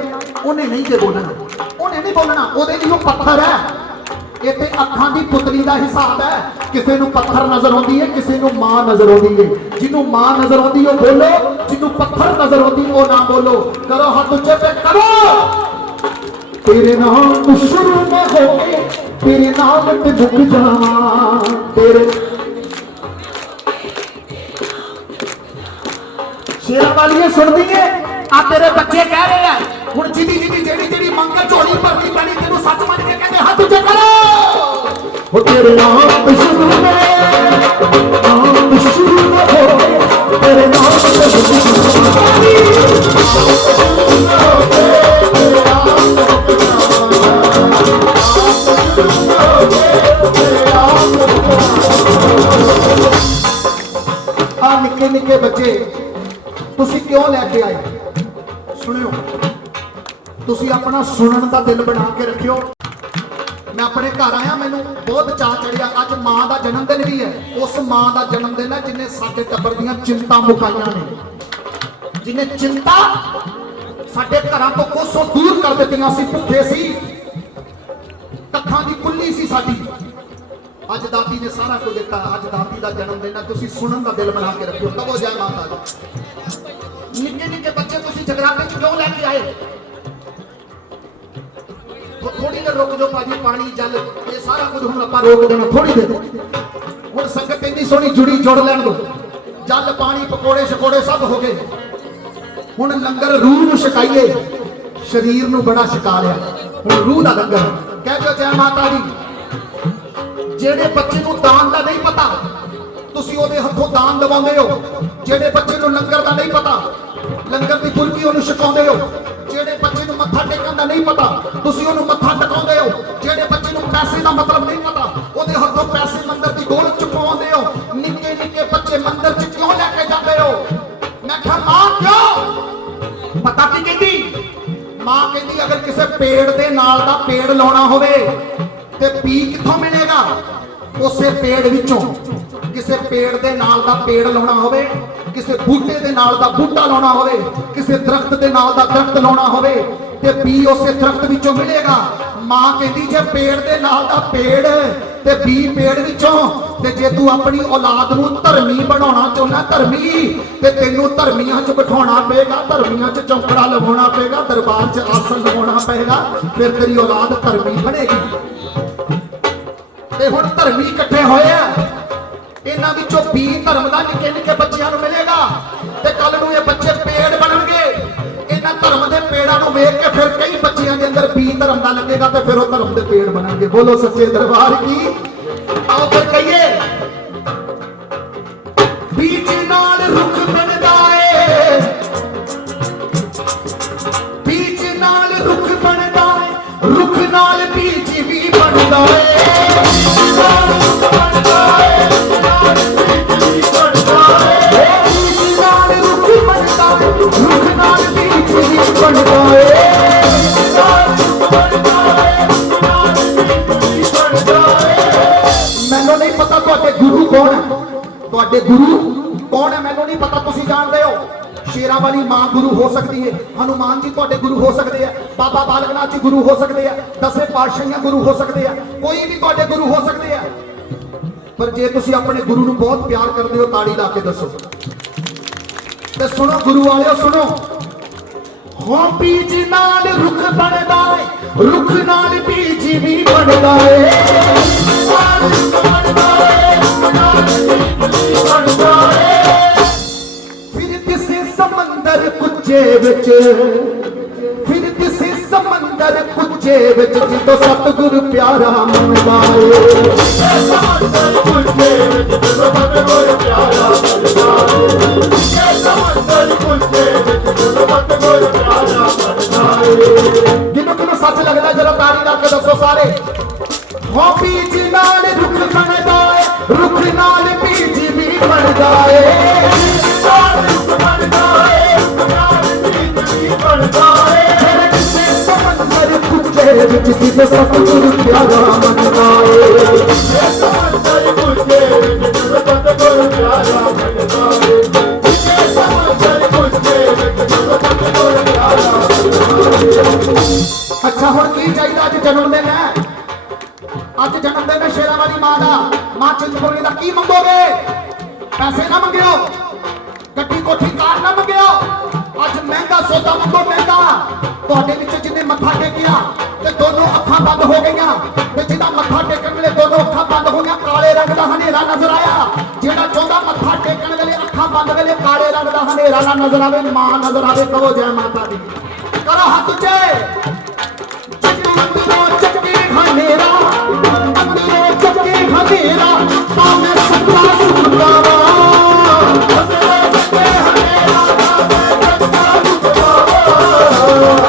उन्हें नहीं जे बोलना। उन्हें नहीं बोलना, ओदे लिए पत्थर है। ये ते अखां दी पुतली दा हिसाब है। किसी नूं पत्थर नजर आती है, किसी नूं मां नजर आती है। जिन्हों मां नजर आती है बोलो, जिन्हों पत्थर नजर आती है ना बोलो। करो हाथ ऊंचे पे करो। तेरे नाम तो शुरू में हो गए, तेरे नाम पे रुक जाना। तेरे शेरा वाली सुन दी है। आ तेरे बच्चे कह रहे हैं हुण जिदी जिदी जेड़ी जेड़ी मंगे झोली भरनी पैनी तेनू सच मन के कहते हाथ ऊंचे करो। वो तेरे नाम पे शुरू में, नाम पे शुरू में हो गए, तेरे नाम पे रुक जाना। आ निक्के निक्के बच्चे तुसी क्यों लैके आए? सुनियो, तुसी अपना सुनन का दिल बना के रखियो। मैं अपने घर आया, मैनू बहुत चाह चढ़िया। अज मां का जन्मदिन भी है। उस मां का जन्मदिन है जिन्हें साडे टब्बर दीयां चिंता मुकाइयां ने, जिन्हें चिंता साडे घरां तो कोसों दूर कर दित्तियां सी। भुखे सी, कखां दी कुल्ली सी साडी। अज दादी ने सारा कुछ दिता। अज दादी का जन्मदिन है। तुसी सुनन का दिल बना के रखियो। कहो जय माता दी। निक्के निक्के बच्चे तुसी जगराते च क्यों लैके आए? थोड़ी देर रुक जाओ भाजी, पानी जल ये सारा कुछ हम आप रोक देना थोड़ी देर। हुण संगत इतनी सोहनी जुड़ी जुड़ लैन दो। जल पानी पकौड़े शकोड़े सब हो गए। हुण लंगर रूह नूं छकाइए, शरीर नूं बड़ा छका लिया। हुण रूह दा लंगर कह दो जय माता दी। जेड़े बच्चे नूं दान दा नहीं पता तुसी ओदे हत्थों दान दवाउंदे हो। जेड़े बच्चे नूं लंगर दा नहीं पता लंगर दी फुलकी ओनूं छकाउंदे हो। जेड़े बच्चे नूं मत्था टेकण दा नहीं पता तुसी ओनूं मत्था टकाउंदे हो। जेड़े बच्चे नूं पैसे दा मतलब नहीं पता ओदे हत्थों पैसे मंदिर दी गोलक च पाउंदे हो। निक्के निक्के बच्चे मंदिर च क्यों लैके जांदे हो? मैं कहा मां क्यों? पता की कहंदी? मां कहंदी अगर किसी पेड़ दे नाल दा पेड़ लाउणा होवे ते पी कित्थों मिलेगा? उसे पेड़ विचों। किसी पेड़ दे नाल दा पेड़ लाउणा होवे, किसी बूटे दे नाल दा बूटा लाउणा होवे, किसी दरख्त दे नाल दा दरख्त लाउणा होवे ते बी उसे दरख्त विचों मिलेगा। मां कहंदी जे पेड़ दे नाल दा पेड़ ते बी पेड़ विचों ते जे तू अपनी औलाद नूं धर्मी बनाउणा चाहुंदा धर्मी ते तैनूं धर्मियां च बिठाउणा पेगा, धर्मियां च चौंकड़ा लवाउणा पेगा, दरबार च आसन लवाउणा पेगा, फिर तेरी औलाद धर्मी बनेगी। ते हुण धर्मी इकट्ठे होए आ, इन्हां विचों बी धर्म दा निक्के निक्के बच्चियां नूं मिलेगा ते कल नूं ये बच्चे पेड़ बनणगे। इन्हां धर्म दे पेड़ां नूं वेख के फिर कई बच्चियां दे अंदर बी धर्म दा लगेगा ते फिर वो धर्म दे पेड़ बनणगे। बोलो सच्चे दरबार की। आओ फिर कहिए बीच नाल रुख बनदा ए, बीच नाल रुख बनदा ए, रुख नाल बीच भी बनदा ए। रुख नाल बीच भी बनदा ए। कौन है? ਤੁਹਾਡੇ गुरु कौन है? मैनू नहीं पता, तुसी जानते हो। शेरां वाली मां गुरु हो सकती है, हनुमान जी ਤੁਹਾਡੇ गुरु हो सकते हैं, बाबा बालक नाथ जी गुरु हो सकते हैं, 10वें पातशाह गुरु हो सकते हैं, कोई भी ਤੁਹਾਡੇ गुरु हो सकते हैं। पर जे तुसी अपने गुरु ਨੂੰ बहुत प्यार करते हो, ताड़ी ला के दसो। ते सुनो गुरु वालियो, सुनो। हो बीज नाल रुख बनदा है, रुख नाल बीज भी बनदा फिर किसी समंदर कुचे विच, फिर किसी समंदर कुचे विच जितो सतगुर प्यारा मनदा जिन्हों किन्हों सच लगता जरा तारी ला के दसो सारे। हो बीज नाल रुख बनदा है, रुख नाल बीज भी बनदा समंदर कुचे विच जितो सतगुर प्यारा मनदा अच्छा हुण की चाहिए? अज जन्मदिन है, अज जन्मदिन है शेरां वाली मां दा। मां चिंतपुर्णी दा की मंगोगे? पैसे ना मंगियो, गड्डी कोठी कार ना मंगियो, अज महंगा सौदा मंगो, महंगा। तुहाडे विच जिन्ने मत्था टेकिया ते दोनों अखां बंद हो गईयां, ते जिहदा मत्था टेकण वेले दोनों अखां बंद हो गईयां, काले रंग दा हनेरा नजर आया। जिहड़ा चाहुंदा मत्था टेकण वेले अखां बंद वेले काले रंग दा हनेरा ना नजर आवे, मां नजर आवे, कहो जय माता दी। करो हाथ उच्चे। अंदरों चक्के हनेरा, अंदरों चक्के हनेरा, तामे सच्चा सुखदावा।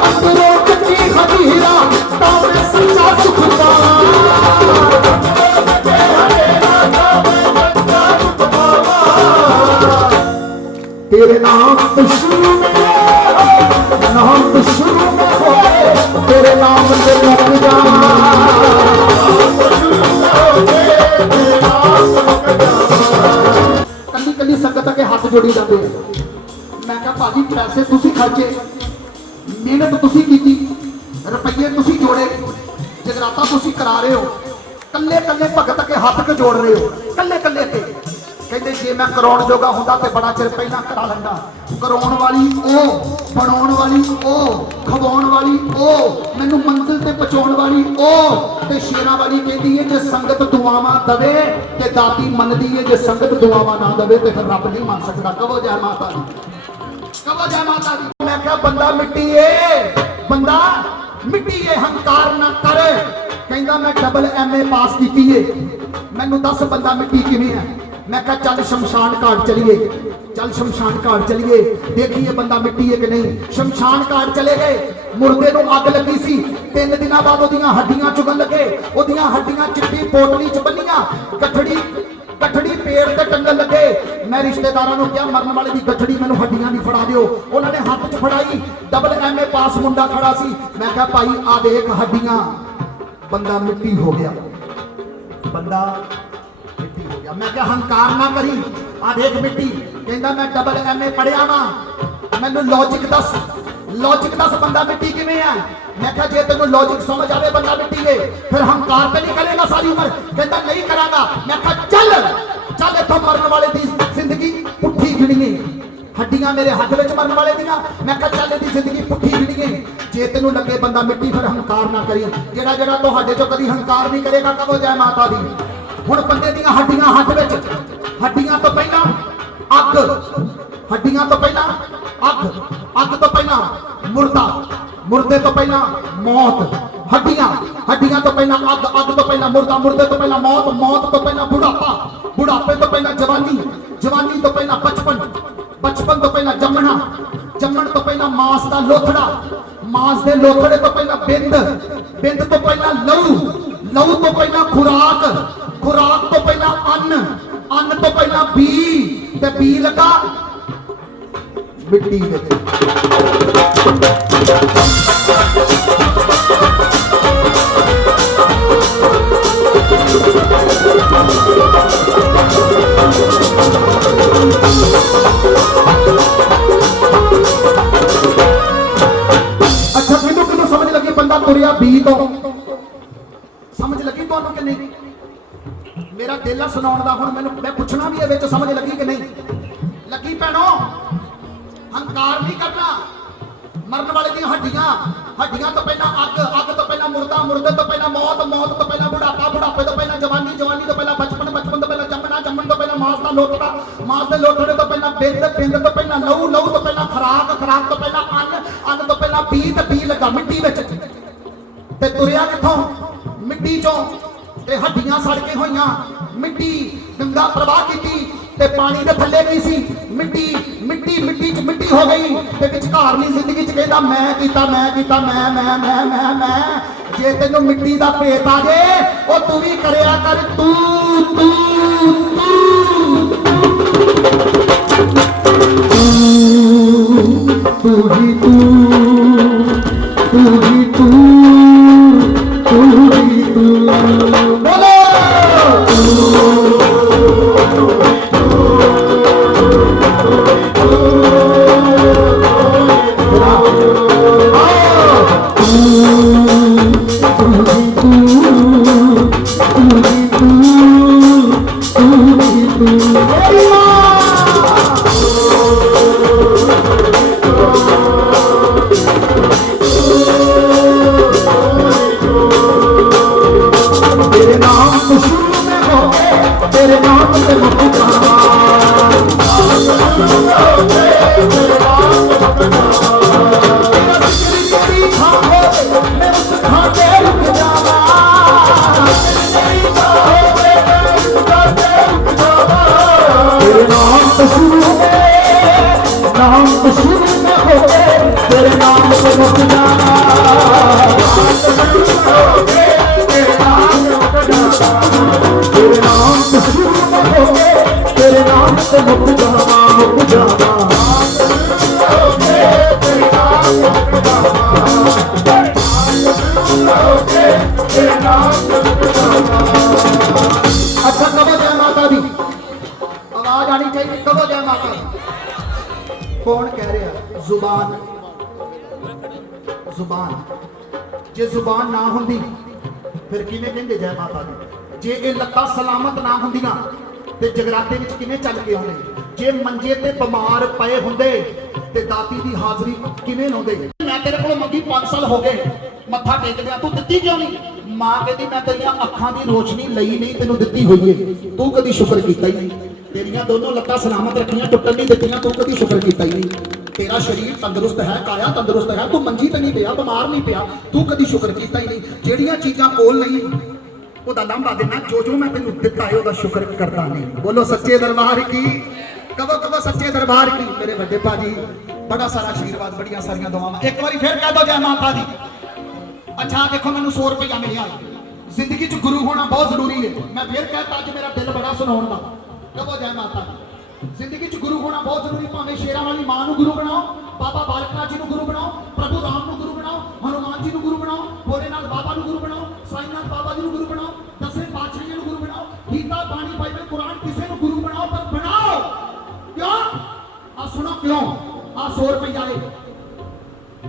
अंदरों चक्के हनेरा, तामे सच्चा सुखदावा। तेरे नाम तो शुरू में, नाम तो शुरू में हो, तेरे नाम से रुक जा। कली कली संगत के हाथ जोड़ी जाते हैं। मैं कहा भाजी पैसे तुसी खर्चे, मेहनत तुसी कीती, रुपये तुसी जोड़े, जगराता तुसी करा रहे हो, कल्ले कल्ले भगत के हाथ के जोड़ रहे हो, कल्ले कल्ले के। कहते जे मैं कराउण जोगा हुंदा ते बड़ा चिर पहला करा लैंदा। कराउण वाली ओ, बनाउण वाली ओ, खवाउण वाली ओ, मैनू मंजिल ते पहुंचाउण वाली ओ। ते शेरां वाली कहदी है जे संगत दुआवां दवे ते दाती मनदी है, जे संगत दुआवां ना दवे ते फिर रब नहीं मान सकदा। कहो जय माता दी, कहो जय माता दी। मैं क्या बंदा मिट्टी है, बंदा मिट्टी है, हंकार ना कर। कहंदा मैं डबल MA पास कीती है, मैनू दस बंदा मिट्टी किवें है। मैं कहा चल शमशान घाट चलिए, चल शमशान घाट चलिए, देखिए बंदा मिट्टी है कि नहीं। शमशान घाट चले गए, मुर्दे को अग लगी सी। 3 दिनों बाद ओदियां हड्डियां चुगन लगे, ओदियां हड्डियां चिट्टी पोटली च बन्नियां, गठड़ी गठड़ी पेड़ ते टंगन लगे। मैं रिश्तेदारां नूं कहा मरन वाले दी गठड़ी मैनूं हड्डियां नहीं फड़ा दिओ। उन्होंने हाथ च फड़ाई, डबल MA पास मुंडा खड़ा सी। मैं कहा भाई आ देख हड्डियां, बंदा मिट्टी हो गया, बंदा मिट्टी हो गया। मैं क्या हंकार ना करी, आ देख मिट्टी। कहता मैं डबल MA पढ़िया वा, मैनू लॉजिक दस, लॉजिक दस बंदा मिट्टी किवें है। मैं क्या जे तेनू लॉजिक समझ आवे बंदा मिट्टी है, फिर हंकार तो नहीं करेगा सारी उम्र। कहता नहीं करांगा। मैं क्या चल चल इत्थों मरन वाले दी जिंदगी पुट्ठी गिणीए, हड्डियां मेरे हाथ में मरन वाले दियां। मैं क्या चल दी जिंदगी पुट्ठी गिणीए। जे तेनू लगे बंदा मिट्टी फिर हंकार ना करी। जेड़ा जेड़ा तुहाडे चों कदी हंकार नहीं करेगा, कहो जय माता दी। हुण बंदे दियां हड्डियां हाथ विच, हड्डियां तो पहला अग, हड्डियां तो पहला अग, अग तो पहला मुर्दा, मुर्दे तो पहला मौत। हड्डियां, हड्डियां तो पहला अग, अग तो पहला मुर्दा, मुर्दे तो पहला मौत, मौत तो पहला बुढ़ापा, बुढ़ापे तो पहला जवानी, जवानी तो पहला बचपन, बचपन तो पहला जमना, जमन तो पहला मांस का लोथड़ा, मांस के लोथड़े तो पहला बिंद, बिंद तो पहला लहू, लहू तो पहला खुराक, खुराक तो पहला अन्न, अन्न तो पहला बी, ते बी लगा मिट्टी विच। लगी तुहानू कि नहीं? मेरा दिल आ सुनाउण दा, हुण मैं पुछना भी है विच समझ लगी कि नहीं लगी? भैणो हंकार नहीं करना। मरन वाले दी हड्डियां, हड्डियां तो पहला अग, अग तो पहला मुर्दा, मुर्दे तो पहला मौत, मौत तो पहला बुढ़ापा, बुढ़ापे तो पहला जवानी, जवानी तो पहला बचपन, बचपन तो पहला जमना, जमन तो पहला मांस दा लोटड़ा, मांस दे लोटड़े तो पहला बिंद, बिंद तो पहला लहू, लहू तो पहला खराक, खराक तो पहला अन्न, अन्न तो पहला बी, ते बी लगा मिट्टी विच ते तुरिया किथों? मिट्टी चों। ते हड्डियां सड़ के होईयां, मिट्टी गंगा प्रवाह कीती ते पानी दे थल्ले गई सी, मिट्टी मिट्टी मिट्टी च मिट्टी हो गई ते विचकार नहीं जिंदगी च कहदा मैं कीता, मैं कीता, मैं जे तेनों मिट्टी दा पेट आ जे ओ तू भी करया कर तू तू तू ही तू तू ही तू तू ही तू बोलो तेरे नाम तो शुरू में हो गए, तेरे नाम से नाम तो शुरू में हो गए, तेरे नाम से मुक जाना, तेरे नाम तो शुरू में हो गए, तेरे नाम से मुक जाना, मुक जाना। अच्छा कहो जय माता दी, आवाज आनी चाहिए, कहो जय माता दी। कौन कह रहा? जुबान, जुबान। जे जुबान ना होंदी फिर किवें कहंदे जय माता दी? जे ये लत्तां सलामत ना होंदियां ते जगराते विच किवें चल के आउंदे? जे मंजे ते बीमार पए हुंदे ते दाती दी हाजरी किवें लाउंदे? मैं तेरे कोलों मंगी 5 साल हो गए, मत्था टेकदे तू दित्ती क्यों नहीं? मां कहती मैं तेरियां अखां दी रोशनी लई नहीं, तेनू दित्ती होई है, तू कदी शुक्र कीता ही नहीं। तेरियां दोनों लत्तां सलामत रखियां, टुटन नहीं दित्तियां, तू कदी शुक्र कीता ही नहीं। तेरा शरीर तंदुरुस्त है, काया तंदुरुस्त है, तू मंजी ते नहीं पिया, बीमार नहीं पिया, तू कदी शुक्र कीता ही नहीं। जेड़ियां चीजां कोल नहीं ओदा लांभा देना, जो जो मैं तेनू दित्ता है ओदा शुक्र करता नहीं। बोलो सच्चे दरबार की, कहो कहो सच्चे दरबार की। मेरे बड़े भाजी बड़ा सारा आशीर्वाद, बड़ियां सारियां दुआवां। एक बारी फिर कह दो जय माता दी। अच्छा देखो मैनू 100 रुपया मिलिया, जिंदगी च गुरु होना बहुत जरूरी है। मैं फिर कहता अज मेरा दिल बड़ा सुनाउण दा, कहो जय माता दी। जिंदगी च गुरु होना बहुत जरूरी, भावें शेरां वाली मां नूं गुरु बनाओ, बाबा बालक नाथ जी नूं गुरु बनाओ, प्रभु राम नूं गुरु बनाओ, हनुमान जी नूं गुरु बनाओ, भोलेनाथ बाबा नूं गुरु बनाओ, साईनाथ बाबा जी नूं गुरु बनाओ, 10वें पातशाही नूं गुरु बनाओ, गीता बाणी बाइबल कुरान किसे नूं गुरु बनाओ, पर बनाओ क्यों? आ सुनो क्यों? आ 100 रुपया है,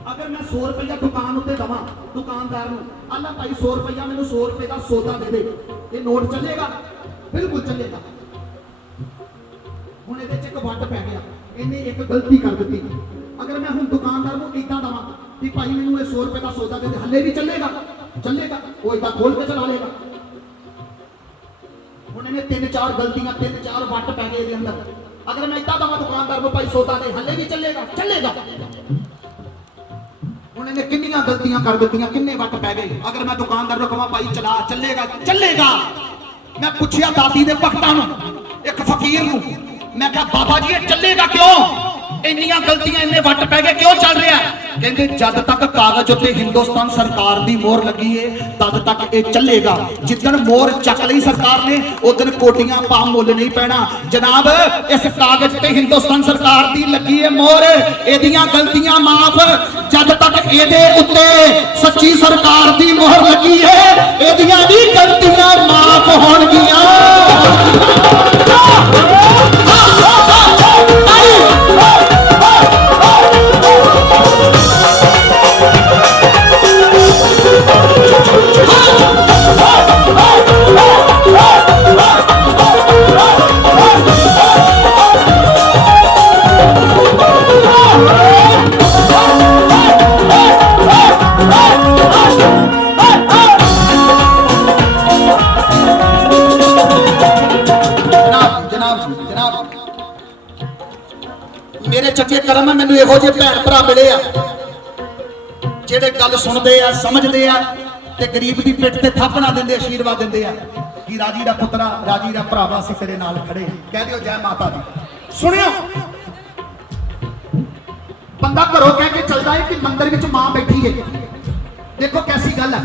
अगर मैं 100 रुपया दुकान उत्ते दवां दुकानदार नूं, अल्लाह भाई 100 रुपया मैनूं 100 रुपए का सौदा दे दे, ये नोट चलेगा? बिल्कुल चलेगा। हुण इहदे च एक वट पै गया, इन्हें एक गलती कर दी। अगर मैं हुण दुकानदार नूं इदां दवां कि भाई मैनूं ये 100 रुपए का सौदा दे दे, हल्ले भी चलेगा? चलेगा, वो इदां खोल के चला लेगा। हुण इन्हें 3-4 गलतियां, 3-4 वट पै गए इहदे अंदर। अगर मैं इदां दवां दुकानदार नूं भाई सौदा दे, हल्ले भी चलेगा? चलेगा। हुण इन्हें किन्नियां गलतियां कर दित्तियां, किन्ने वट पै गए। अगर मैं दुकानदार नूं कहां भाई चला, चलेगा? चलेगा। मैं पुछया दाती दे भगतां नूं, एक फकीर नूं, मैं कहा बाबा जी ये चलेगा क्यों? इन्नियां गलतियां, इन्ने वट पै गए, क्यों चल रहा है? कहंदे जद तक कागज उत्ते हिंदुस्तान सरकार दी मोहर लगी है तद तक ये चलेगा। जिदन मोहर चक लई सरकार ने उदन कोटियां पा मुल नहीं पैना। जनाब इस कागज ते हिंदुस्तान सरकार दी लगी है मोहर, एदियां गलतियां माफ। जद तक एदे उत्ते सच्ची सरकार दी मोहर लगी है एदियां दी गलतियां माफ होणगियां। चंगे कर्म है मैनू इहो ਜਿਹੇ भैन भरा मिले आ ਜਿਹੜੇ ਗੱਲ ਸੁਣਦੇ ਆ ਸਮਝਦੇ ਆ ਤੇ ਗਰੀਬ ਦੀ ਪਿੱਠ ਤੇ ਥੱਪ ਨਾ ਦਿੰਦੇ ਆਸ਼ੀਰਵਾਦ ਦਿੰਦੇ ਆ ਕਿ ਰਾਜੀ ਦਾ ਪੁੱਤਰਾ ਰਾਜੀ ਦਾ ਭਰਾਵਾ ਅਸੀਂ ਤੇਰੇ ਨਾਲ ਖੜੇ ਕਹਿ ਦਿਓ ਜੈ ਮਾਤਾ ਦੀ ਸੁਣਿਓ ਬੰਦਾ ਘਰੋਂ ਕਹਿ ਕੇ ਚੱਲਦਾ ਹੈ ਕਿ ਮੰਦਿਰ ਵਿੱਚ ਮਾਂ ਬੈਠੀ ਹੈ ਦੇਖੋ ਕੈਸੀ ਗੱਲ ਹੈ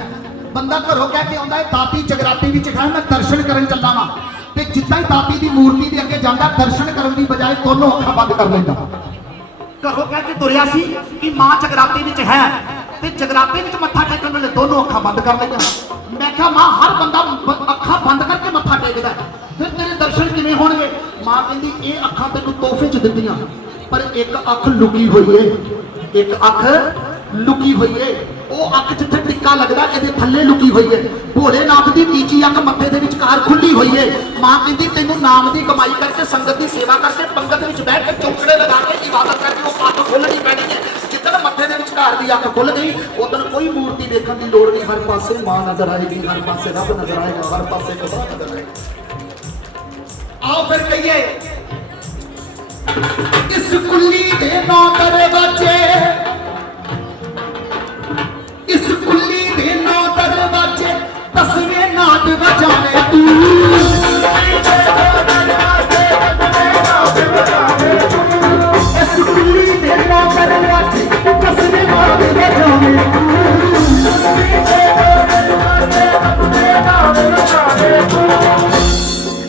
ਬੰਦਾ ਘਰੋਂ ਕਹਿ ਕੇ ਆਉਂਦਾ ਹੈ ਦਾਤੀ ਜਗਰਾਤੀ ਵਿੱਚ ਖੜਾ ਮੈਂ ਦਰਸ਼ਨ ਕਰਨ ਚੱਲਾ ਵਾਂ ਤੇ ਜਿੱਦਾਂ ਹੀ ਦਾਤੀ ਦੀ ਮੂਰਤੀ ਦੇ ਅੱਗੇ ਜਾਂਦਾ ਦਰਸ਼ਨ ਕਰਨ ਦੀ ਬਜਾਏ ਦੋਨੋਂ ਅੱਖਾਂ ਬੰਦ ਕਰ ਲੈਂਦਾ ਘਰੋਂ ਕਹਿ ਕੇ ਤੁਰਿਆ ਸੀ ਕਿ ਮਾਂ ਜਗਰਾਤੀ ਵਿੱਚ ਹੈ ਤੇ ਜਗਰਾਤੇ ਵਿੱਚ ਮੱਥਾ ਟੇਕਣ ਵੇਲੇ ਦੋਨੋਂ ਅੱਖਾਂ ਬੰਦ ਕਰ ਲਈਆਂ ਮੈਂ ਕਿਹਾ ਮਾਂ ਹਰ ਬੰਦਾ ਅੱਖਾਂ ਬੰਦ ਕਰਕੇ ਮੱਥਾ ਟੇਕਦਾ ਫਿਰ ਤੇਰੇ ਦਰਸ਼ਨ ਕਿਵੇਂ ਹੋਣਗੇ ਮਾਂ ਕਹਿੰਦੀ ਇਹ ਅੱਖਾਂ ਤੈਨੂੰ ਤੋਹਫੇ 'ਚ ਦਿੱਤੀਆਂ ਪਰ ਇੱਕ ਅੱਖ ਲੁਕੀ ਹੋਈ ਏ ਇੱਕ ਅੱਖ ਲੁਕੀ ਹੋਈ ਏ ਉਹ ਅੱਖ ਜਿੱਥੇ ਟਿੱਕਾ ਲੱਗਦਾ ਇਹਦੇ ਥੱਲੇ ਲੁਕੀ ਹੋਈ ਏ ਭੋਲੇਨਾਥ ਦੀ ਤੀਜੀ ਅੱਖ ਮੱਥੇ ਦੇ ਵਿਚਕਾਰ ਖੁੱਲੀ ਹੋਈ ਏ ਮਾਂ ਕਹਿੰਦੀ ਤੈਨੂੰ ਨਾਮ ਦੀ ਕਮਾਈ ਕਰਕੇ ਸੰਗਤ ਦੀ ਸੇਵਾ ਕਰਕੇ ਪੰਗਤ ਵਿੱਚ ਬੈਠ ਕੇ ਚੌਕੜੇ ਲਗਾ ਕੇ ਇਬਾਦਤ ਕਰਕੇ ਉਹ ਅੱਖ ਖੋਲਣੀ ਪੈਣੀ ਏ ਜਿੱਦਣ ਮੱਥੇ ਦੇ ਵਿਚਕਾਰ ਦੀ ਅੱਖ ਖੁੱਲ ਗਈ ਉਦੋਂ ਕੋਈ ਮੂਰਤੀ ਦੇਖਣ ਦੀ ਲੋੜ ਨਹੀਂ ਹਰ ਪਾਸੇ ਮਾਂ ਨਜ਼ਰ ਆਏਗੀ ਹਰ ਪਾਸੇ ਰੱਬ ਨਜ਼ਰ ਆਏਗਾ ਹਰ ਪਾਸੇ ਖੁਦਾ ਨਜ਼ਰ ਆਏਗਾ ਆਓ ਫਿਰ ਕਹੀਏ ਇਸ ਕੁੱਲੀ ਦੇ ਨੌ ਦਰਵਾਜ਼ੇ इस कुल्ली दे नौ दरवाजे दसवें नाद बजाने तू इस कुल्ली दे नौ दरवाजे दसवें नाद बजाने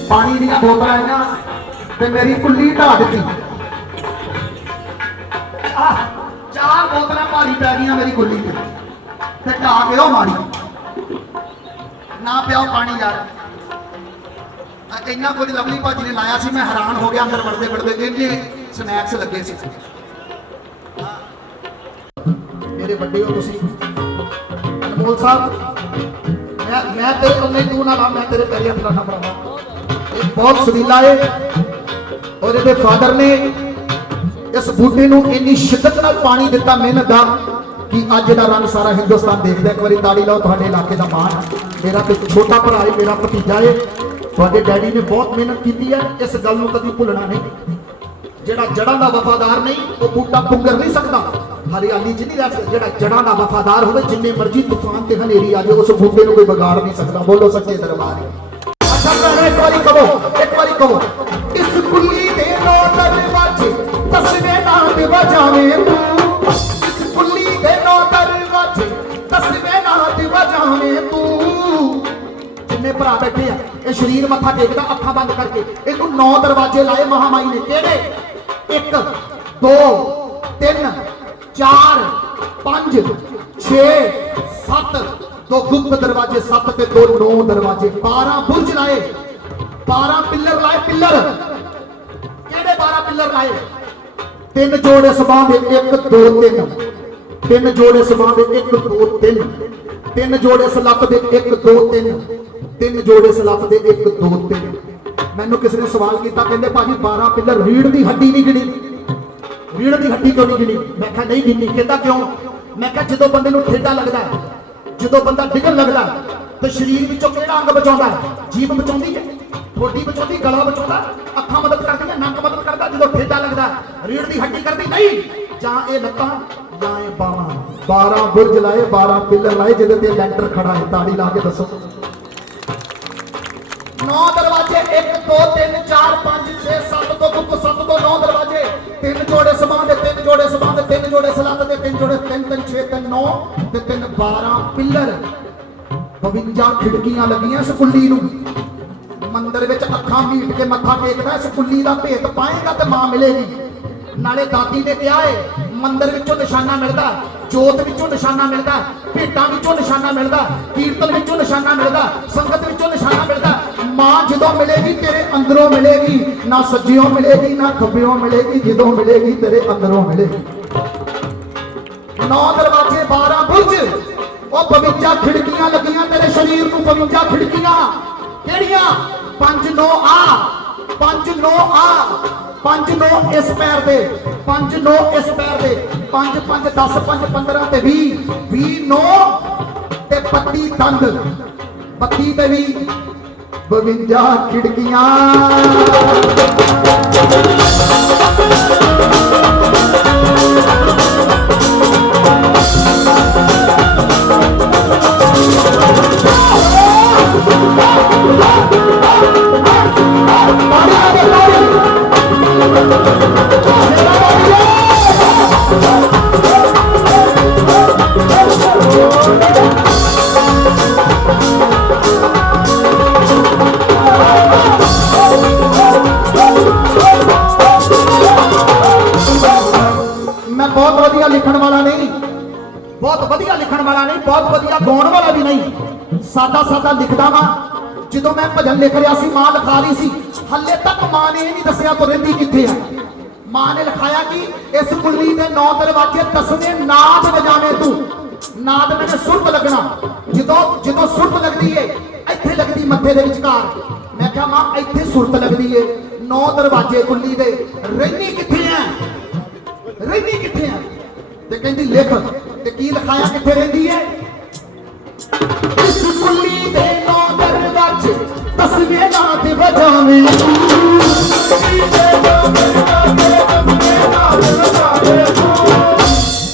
पानी दी बोतल है ना ते मेरी कुल्ली ढा दी चार बोतल भारी पै गई मेरी कुल्ली ते ਤੇ ਢਾ ਕੇ ਉਹ ਮਾਰੀ ਨਾ ਪਿਆਓ ਪਾਣੀ ਯਾਰ ਇੰਨਾ ਕੁਝ ਲਵਲੀ ਭਾਜੀ ਨੇ ਲਾਇਆ ਸੀ ਮੈਂ ਹੈਰਾਨ ਹੋ ਗਿਆ ਅੰਦਰ ਵੜਦੇ ਵੜਦੇ ਇੰਨੇ ਸਨੈਕਸ ਲੱਗੇ ਸੀ ਮੇਰੇ ਵੱਡੇ ਹੋ ਤੁਸੀਂ ਅਨਮੋਲ ਸਾਹਿਬ ਮੈਂ ਤੇਰੇ ਕੋਲ ਤੂੰ ਨਾ ਲਾ ਮੈਂ ਤੇਰੇ ਪੈਰੀ ਹੱਥ ਲਾਣਾ ਭਰਾਵਾ ਇਹ ਬਹੁਤ ਸਦੀਲਾ ਏ ਔਰ ਇਹਦੇ ਫਾਦਰ ਨੇ ਇਸ ਬੂਟੇ ਨੂੰ ਇੰਨੀ ਸ਼ਿੱਦਤ ਨਾਲ ਪਾਣੀ ਦਿੱਤਾ ਮਿਹਨਤ ਦਾ कि अज का रंग सारा हिंदुस्तान देखता एक बार ताड़ी लाओ तुहाडे इलाके का मान मेरा तो छोटा भरा है मेरा भतीजा है तुहाडे डैडी ने बहुत मेहनत की है इस गल नूं कदी भुलना नहीं जिहड़ा जड़ां दा वफादार नहीं वो बूटा पुंगर नहीं सकता हरियाली च नहीं रह सकता जिहड़ा जड़ां दा वफादार होवे जिन्ने मर्जी तूफान ते हनेरी आ जाए उस बूटे नूं कोई बिगाड़ नहीं सकता बोलो सच्चे दरबार अच्छा भैणो एक बारी कहो इस कुल्ली दे नौ दरवाजे दसवें नाद बजावे तू कुल्ली दे नौ दरवाजे दसवें नाद बजावे तू जिन्ने भरा बैठे आ ये शरीर मत्था टेकदा अखां बंद करके इनू 9 दरवाजे लाए महामाई ने केड़े 1 2 3 4 5 6 7 दो गुप्त दरवाजे 7 ते 2 9 दरवाजे 12 बुर्ज लाए 12 पिलर लाए पिलर केड़े 12 पिलर लाए 3 जोड़े सबां दे 1 2 3 तीन जोड़े सबां दे 1 2 3 तीन जोड़े सलत दे 1 2 3 तीन जोड़े सलत दे 1 2 3 मैनू किसी ने सवाल किया कहते भाजी 12 पिलर रीढ़ की हड्डी नहीं गिनी रीढ़ की हड्डी क्यों नहीं गिनी मैं कहा नहीं गिनी कहता क्यों मैं कहा जो बंदे नूं ठेडा लगता है जो बंदा डिगन लगता है तो शरीर विचों किहड़ा अंग बचाउंदा है जीभ बचाउंदी है ठोडी बचाउंदी गला बचाउंदा अखां मदद करदी है नक मदद करदा जो ठेडा लगता रीढ़ की हड्डी करदी नहीं जां ए लत्तां जां ए बावां 12 बुर्ज लाए 12 पिलर लाए जिहदे ते लैंटर खड़ा है ताड़ी ला के दसो 9 दरवाजे 1 2 3 4 5 6 7 तो गुप्त 7 तो 9 दरवाजे 3 जोड़े सबां दे 3 जोड़े सबां दे 3 जोड़े सलत दे 3 जोड़े 3 3 6 3 9 ते 3 12 पिलर 52 खिड़कियां लगियां इस कुल्ली नूं मंदिर विच अखां मीट के मत्था टेकदा इस कुल्ली दा भेत पाएगा ते मां मिलेगी नाले दादी ने कहा है मंदिर विचों निशाना मिलता जोत विचों निशाना मिलता भेटां विचों निशाना मिलता कीर्तन विचों निशाना मिलता संगत विचों निशाना मिलता मां जदों मिलेगी तेरे अंदरों मिलेगी ना सज्जियों मिलेगी ना खब्बियों मिलेगी जदों मिलेगी तेरे अंदरों मिलेगी 9 दरवाजे 12 बुर्ज और 52 खिड़कियां लगियां तेरे शरीर नूं 52 खिड़कियां केड़ियां 5 9 आ 5 9 आ 5 9 इस पैर दे 5 9 इस पैर दे 5 5 10 5 15 ते 20 20 9 ते 32 दंद 32 ते 20 52 खिड़कियां मैं बहुत वधिया लिखण वाला नहीं, बहुत वधिया लिखण वाला नहीं, बहुत वधिया गाउण वाला भी नहीं, सादा सादा लिखदा वा। ਜਦੋਂ मैं भजन लिख रहा सी मां लिखा रही सी, हले तक मां ने नहीं दसिया तो रहिंदी किथे है। मां ने लिखाया कि इस कुल्ली दे 9 दरवाजे 10वें नाद वजावे तू। नाद में सुरत लगना, ਜਦੋਂ ਜਦੋਂ सुरत लगदी है ਇੱਥੇ लगदी मत्थे दे विचकार। मैं कहा मां ਇੱਥੇ सुरत लगदी है, 9 दरवाजे कुल्ली दे, रहनी किथे है, रहनी किथे है? ते कहंदी लिख, ते की लिखाया किथे रहंदी है? इस कुल्ली दे 9 दरवाजे 10वें नाद वजावे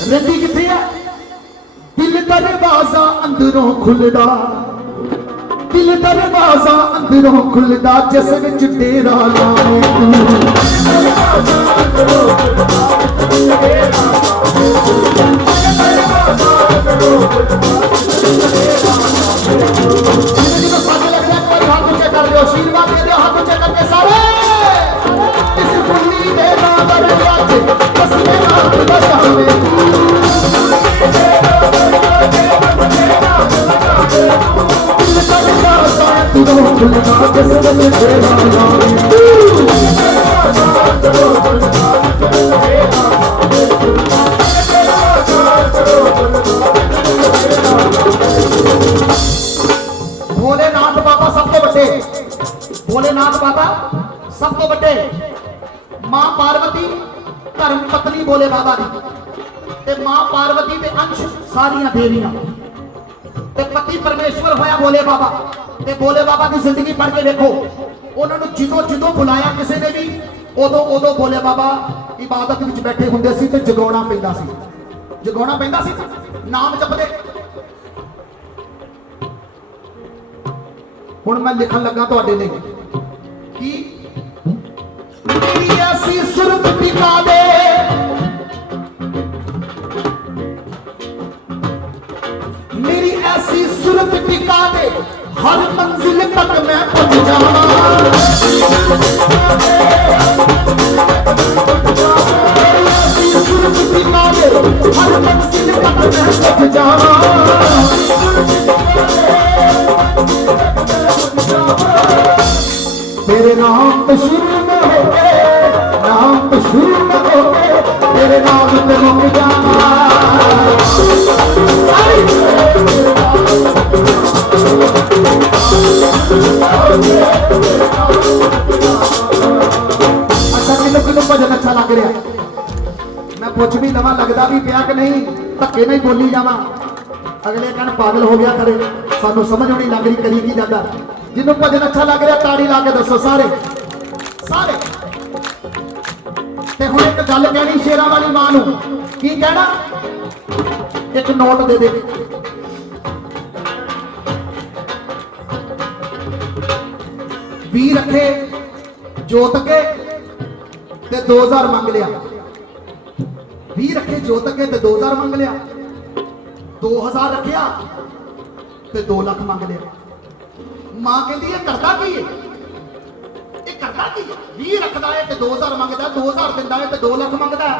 रहंदी किथे है? दिल दरवाजा अंदरों खुलदा, दिल दरवाजा अंदरों खुलदा जिस विच डेरा लावे जिन्हों सच लगता है कोई हाथ ऊंचे कर दो, आशीर्वाद दे दो हाथ ऊंचे करके सारे। इस कुल्ली दे 9 दरवाजे 10वें नाद वजावे भोलेनाथ बाबा सब तो बड़े, भोलेनाथ बाबा सब तो बड़े। मां पार्वती धर्म पत्नी भोले बाबा दी, ते मां पार्वती दे अंश सारियां देवियां, ते पति परमेश्वर होया भोले बाबा। ते भोले बाबा की जिंदगी पढ़ के देखो, उन्होंने जिदों जिदों बुलाया किसी ने भी, उदों उदों भोले बाबा इबादत विच बैठे हुंदे सी ते जगाउणा पैंदा सी, जगाउणा पैंदा सी, नाम जपदे। हुण मैं लिखण लगा तुहाडे लई कि मेरी ऐसी सुरत टिका दे, मेरी ऐसी सुरत टिका दे, हर मंजिल तक मैं पहुंच जावा। मेरी ऐसी सुरत टिका दे, हर मंजिल तक मैं पहुंच जावा। तेरे नाम पे शुरू में हो गए, नाम पे शुरू में हो गए, तेरे नाम पे मुक जावा। अच्छा किन्नू किन्नू भजन अच्छा लग रहा? मैं पूछ भी लवा, लगता भी पिया कि नहीं, धक्के नहीं बोली जावा, अगले कहन पागल हो गया करे, सानू समझ नहीं लग रही करी की जाता। जिन्हों भजन अच्छा लग रहा ताड़ी ला के दसो सारे सारे। ते हुण एक गल कहनी शेरां वाली मां नूं, की कहना? एक नोट दे दे, 20 रखे जोत के ते 2000 मंग लिया, 20 रखे जोत के ते 2000 मंग लिया, 2000 रखिया ते 2 लाख मंग लिया। मां कहती है करता की है, ये करता की है? 20 रखता है ते 2000 मंगता, 2000 दिंदा है ते 2 लाख मंगता है,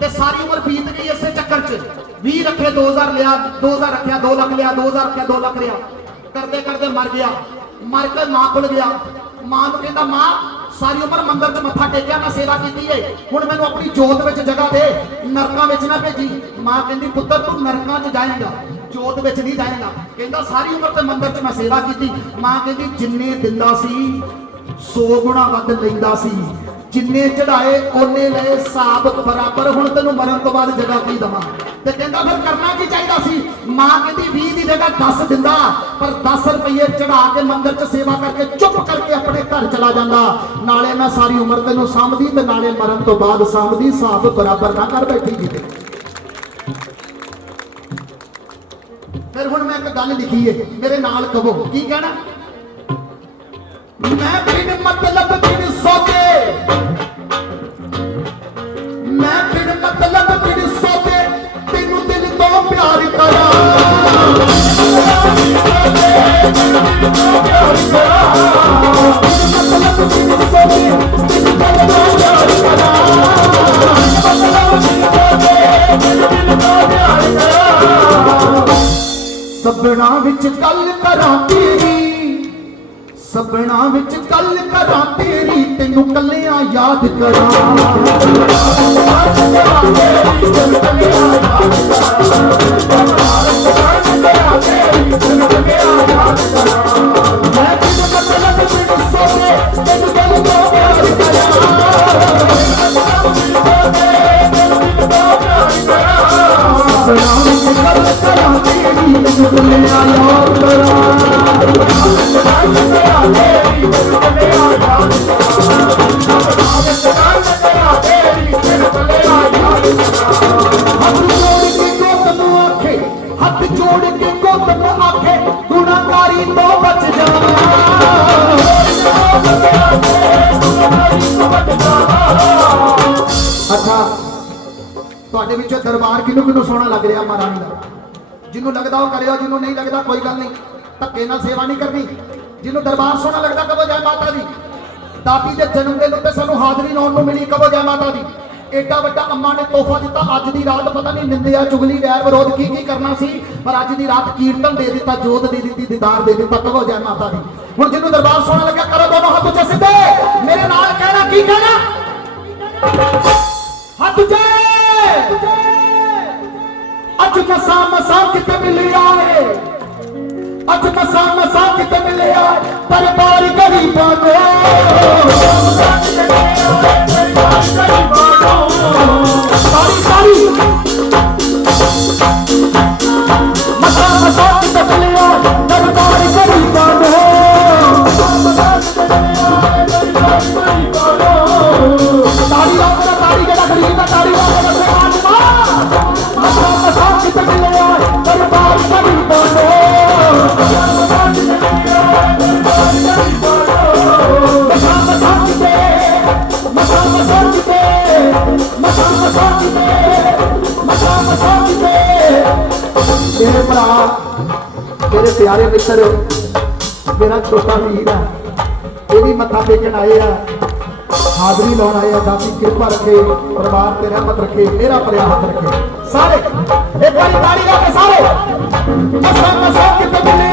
ते सारी उम्र बीत गई इसे चक्कर च। 20 रखे 2000 लिया, 2000 रखिया 2 लाख लिया, 2000 रखिया 2 लाख लिया, करते करते मर गया। मर के मां को गया, मां को कहता मां सारी उम्र मंदिर च मत्था टेकिया, मैं सेवा की है, हुण मैनूं अपनी जोत विच जगह दे, नरकां विच ना भेजी। मां कहती पुत्तर तू नरकां च जाएगा, जोत विच नहीं जाएगा। कहता सारी उम्र ते मंदिर च मैं सेवा की। मां कहती जिन्ने दिंदा सी 100 गुणा वध लैंदा सी, जिन्ने चढ़ाए ओने लए हिसाब बराबर हुण तैनूं मरण तो बाद जगह की दवां ते कहंदा फिर करना की चाहिदा सी मां कहंदी 20 की जगह 10 दिंदा पर 10 रुपये चढ़ा के मंदिर च सेवा करके चुप करके अपने घर चला जांदा नाले मैं सारी उम्र तैनूं सामदी ते नाले मरण तो बाद सामदी हिसाब बराबर ना कर बैठी किते फिर हुण मैं एक गल लिखी है मेरे नाल कहो की कहना मैं बिन मतलब बिन सोचे मैं बिन मतलब बिन सोचे तेनू दिल तो प्यार करा मतलब बिन सोचे तेनू दिल तो प्यार करा सबना विच गल करा तेरी सबना विच गल करा तेरी तेनू कलियां याद करा मैं बिन मतलब बिन सोचे तेनू दिल तो प्यार करा सबना विच गल करा तेरी तेनू कलियां याद करा हाथ जोड़ के गोतम आखे गुनाहगारी तो बच जाना अच्छा ਤੁਹਾਡੇ ਵਿੱਚੋਂ ਦਰਬਾਰ ਕਿਹਨੂੰ ਕਿਹਨੂੰ ਸੋਹਣਾ ਲੱਗ ਰਿਹਾ ਮਹਾਰਾਣੀ ਦਾ ਜਿਹਨੂੰ ਲੱਗਦਾ ਉਹ ਕਰਿਓ ਜਿਹਨੂੰ ਨਹੀਂ ਲੱਗਦਾ ਕੋਈ ਗੱਲ ਨਹੀਂ ਧੱਕੇ ਨਾਲ ਸੇਵਾ ਨਹੀਂ ਕਰਨੀ ਜਿਹਨੂੰ ਦਰਬਾਰ ਸੋਹਣਾ ਲੱਗਦਾ ਕਹੋ ਜੈ ਮਾਤਾ ਦੀ ਦਾਦੀ ਦੇ ਜਨਮ ਦਿਨ ਉੱਤੇ ਸਾਨੂੰ ਹਾਜ਼ਰੀ ਲਾਉਣ ਨੂੰ ਮਿਲੀ ਕਹੋ ਜੈ ਮਾਤਾ ਦੀ एडा वड्डा अम्मा ने तोहफा दिता अज दी रात पता नहीं निंदिया चुगली वैर विरोध की करना सी पर अज दी रात कीर्तन दे दिता जोत दे दी दीदार दे दिता कहो जय माता दी हुण जिन्हों दरबार सोहना लगा करो दोनों हाथ उच्चे सीधे मेरे नाल कहना की कहना हाथ उच्चे अज मसा मसा किते मिलिया है अज मसा मसा किते मिलिया दरबार गरीबां को सारी सारी मसा मसा किते मिलिया दरबार गरीबां को ताड़ी वाला ताड़ी जड़ा गरीब ताड़ी वाला मसा मसा किते मिलिया दरबार गरीबां को मेरे भरा मेरे प्यारे मित्र मेरा छोटा वीर है ये भी मत्था टेकन आए हैं हाजरी लाने आए हैं दादी कृपा रखे परिवार ते रहमत रखे मेरा प्रिया हाथ रखे सारे एक बारी ताड़ी ला के सारे मसा मसा किते मिले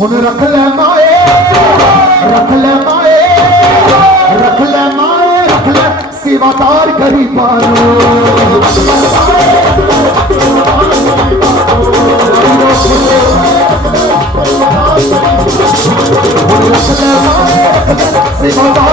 हुन रख ले माए रख ले माए रख ले माए रख ले सेवादार गरीबां सेवादार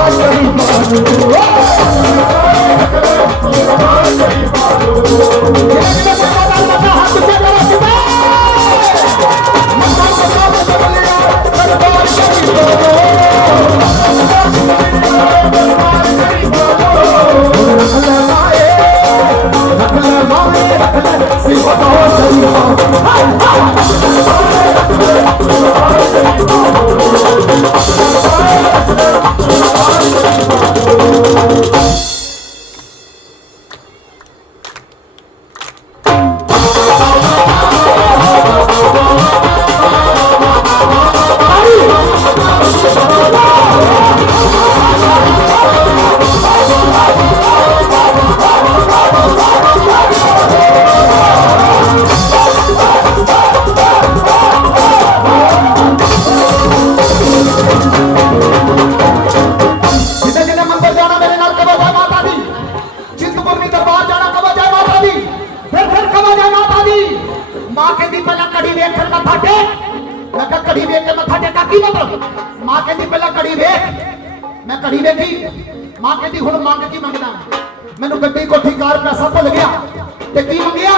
घड़ी देखी मां कहती हुण मंग की मंगना मैनू गड्डी कोठी कार पैसा भुल गया ते की मंगिया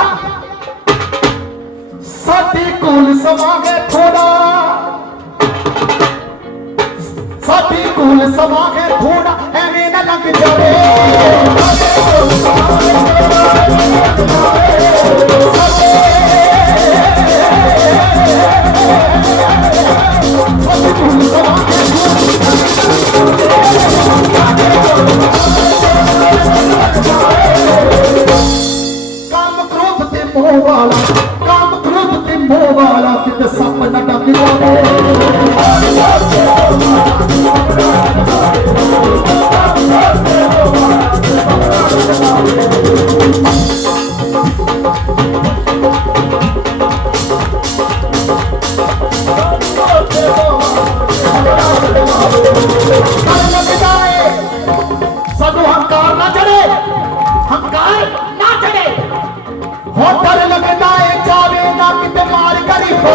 साडे कोल समा है थोड़ा साडे कोल समा है थोड़ा एवें ना लंघ जावे काम क्रोध ते मोह वाला काम क्रोध ते मोह वाला किते सप न डक जावे सानू हंकार ना चढ़े हंकार ना चढ़े हो डर लगता है जावे ना किते मार करी हो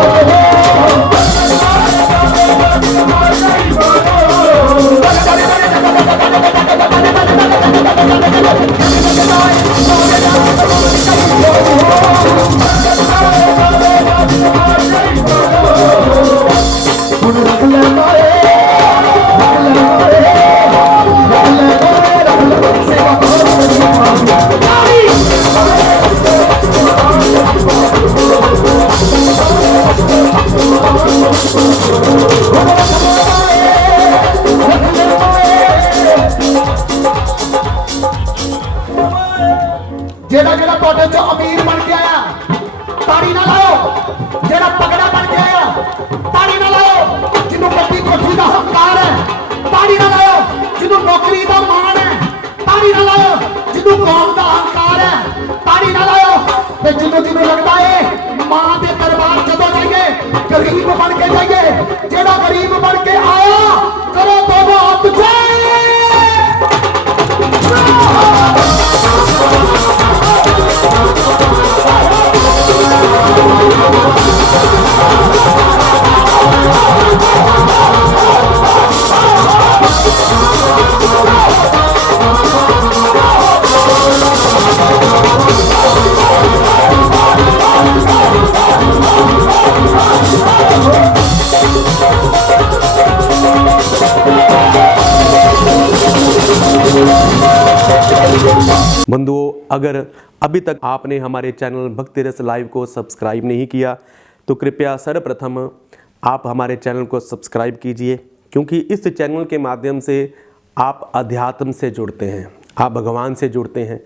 हुण रख ले मारे जेड़ा जेड़ा तुहाडे चों अमीर बन के आया ताड़ी ना लाओ जेड़ा पगड़ा बन के आया ताड़ी ना लाओ जिन्हों गड्डी कोठी दा हंकार है ताड़ी ना लाओ जिन्हों नौकरी दा मान है ताड़ी ना लाओ जिन्हों कौम दा हंकार है ताड़ी ना लाओ ते जिन्हों लगता है मां दे दरबार जदों जाइए गरीब बन के जाइए जेड़ा गरीब बन के आया करो दोनों हाथ जय बंधुओं, अगर अभी तक आपने हमारे चैनल भक्ति रस लाइव को सब्सक्राइब नहीं किया तो कृपया सर्वप्रथम आप हमारे चैनल को सब्सक्राइब कीजिए, क्योंकि इस चैनल के माध्यम से आप अध्यात्म से जुड़ते हैं, आप भगवान से जुड़ते हैं।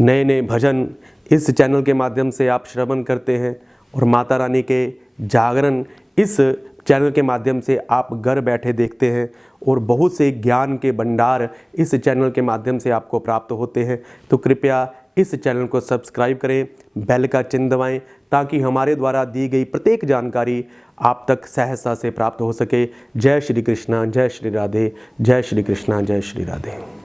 नए नए भजन इस चैनल के माध्यम से आप श्रवण करते हैं और माता रानी के जागरण इस चैनल के माध्यम से आप घर बैठे देखते हैं और बहुत से ज्ञान के भंडार इस चैनल के माध्यम से आपको प्राप्त होते हैं। तो कृपया इस चैनल को सब्सक्राइब करें, बेल का चिन्ह दबाएं, ताकि हमारे द्वारा दी गई प्रत्येक जानकारी आप तक सहजता से प्राप्त हो सके। जय श्री कृष्णा, जय श्री राधे, जय श्री कृष्णा, जय श्री राधे।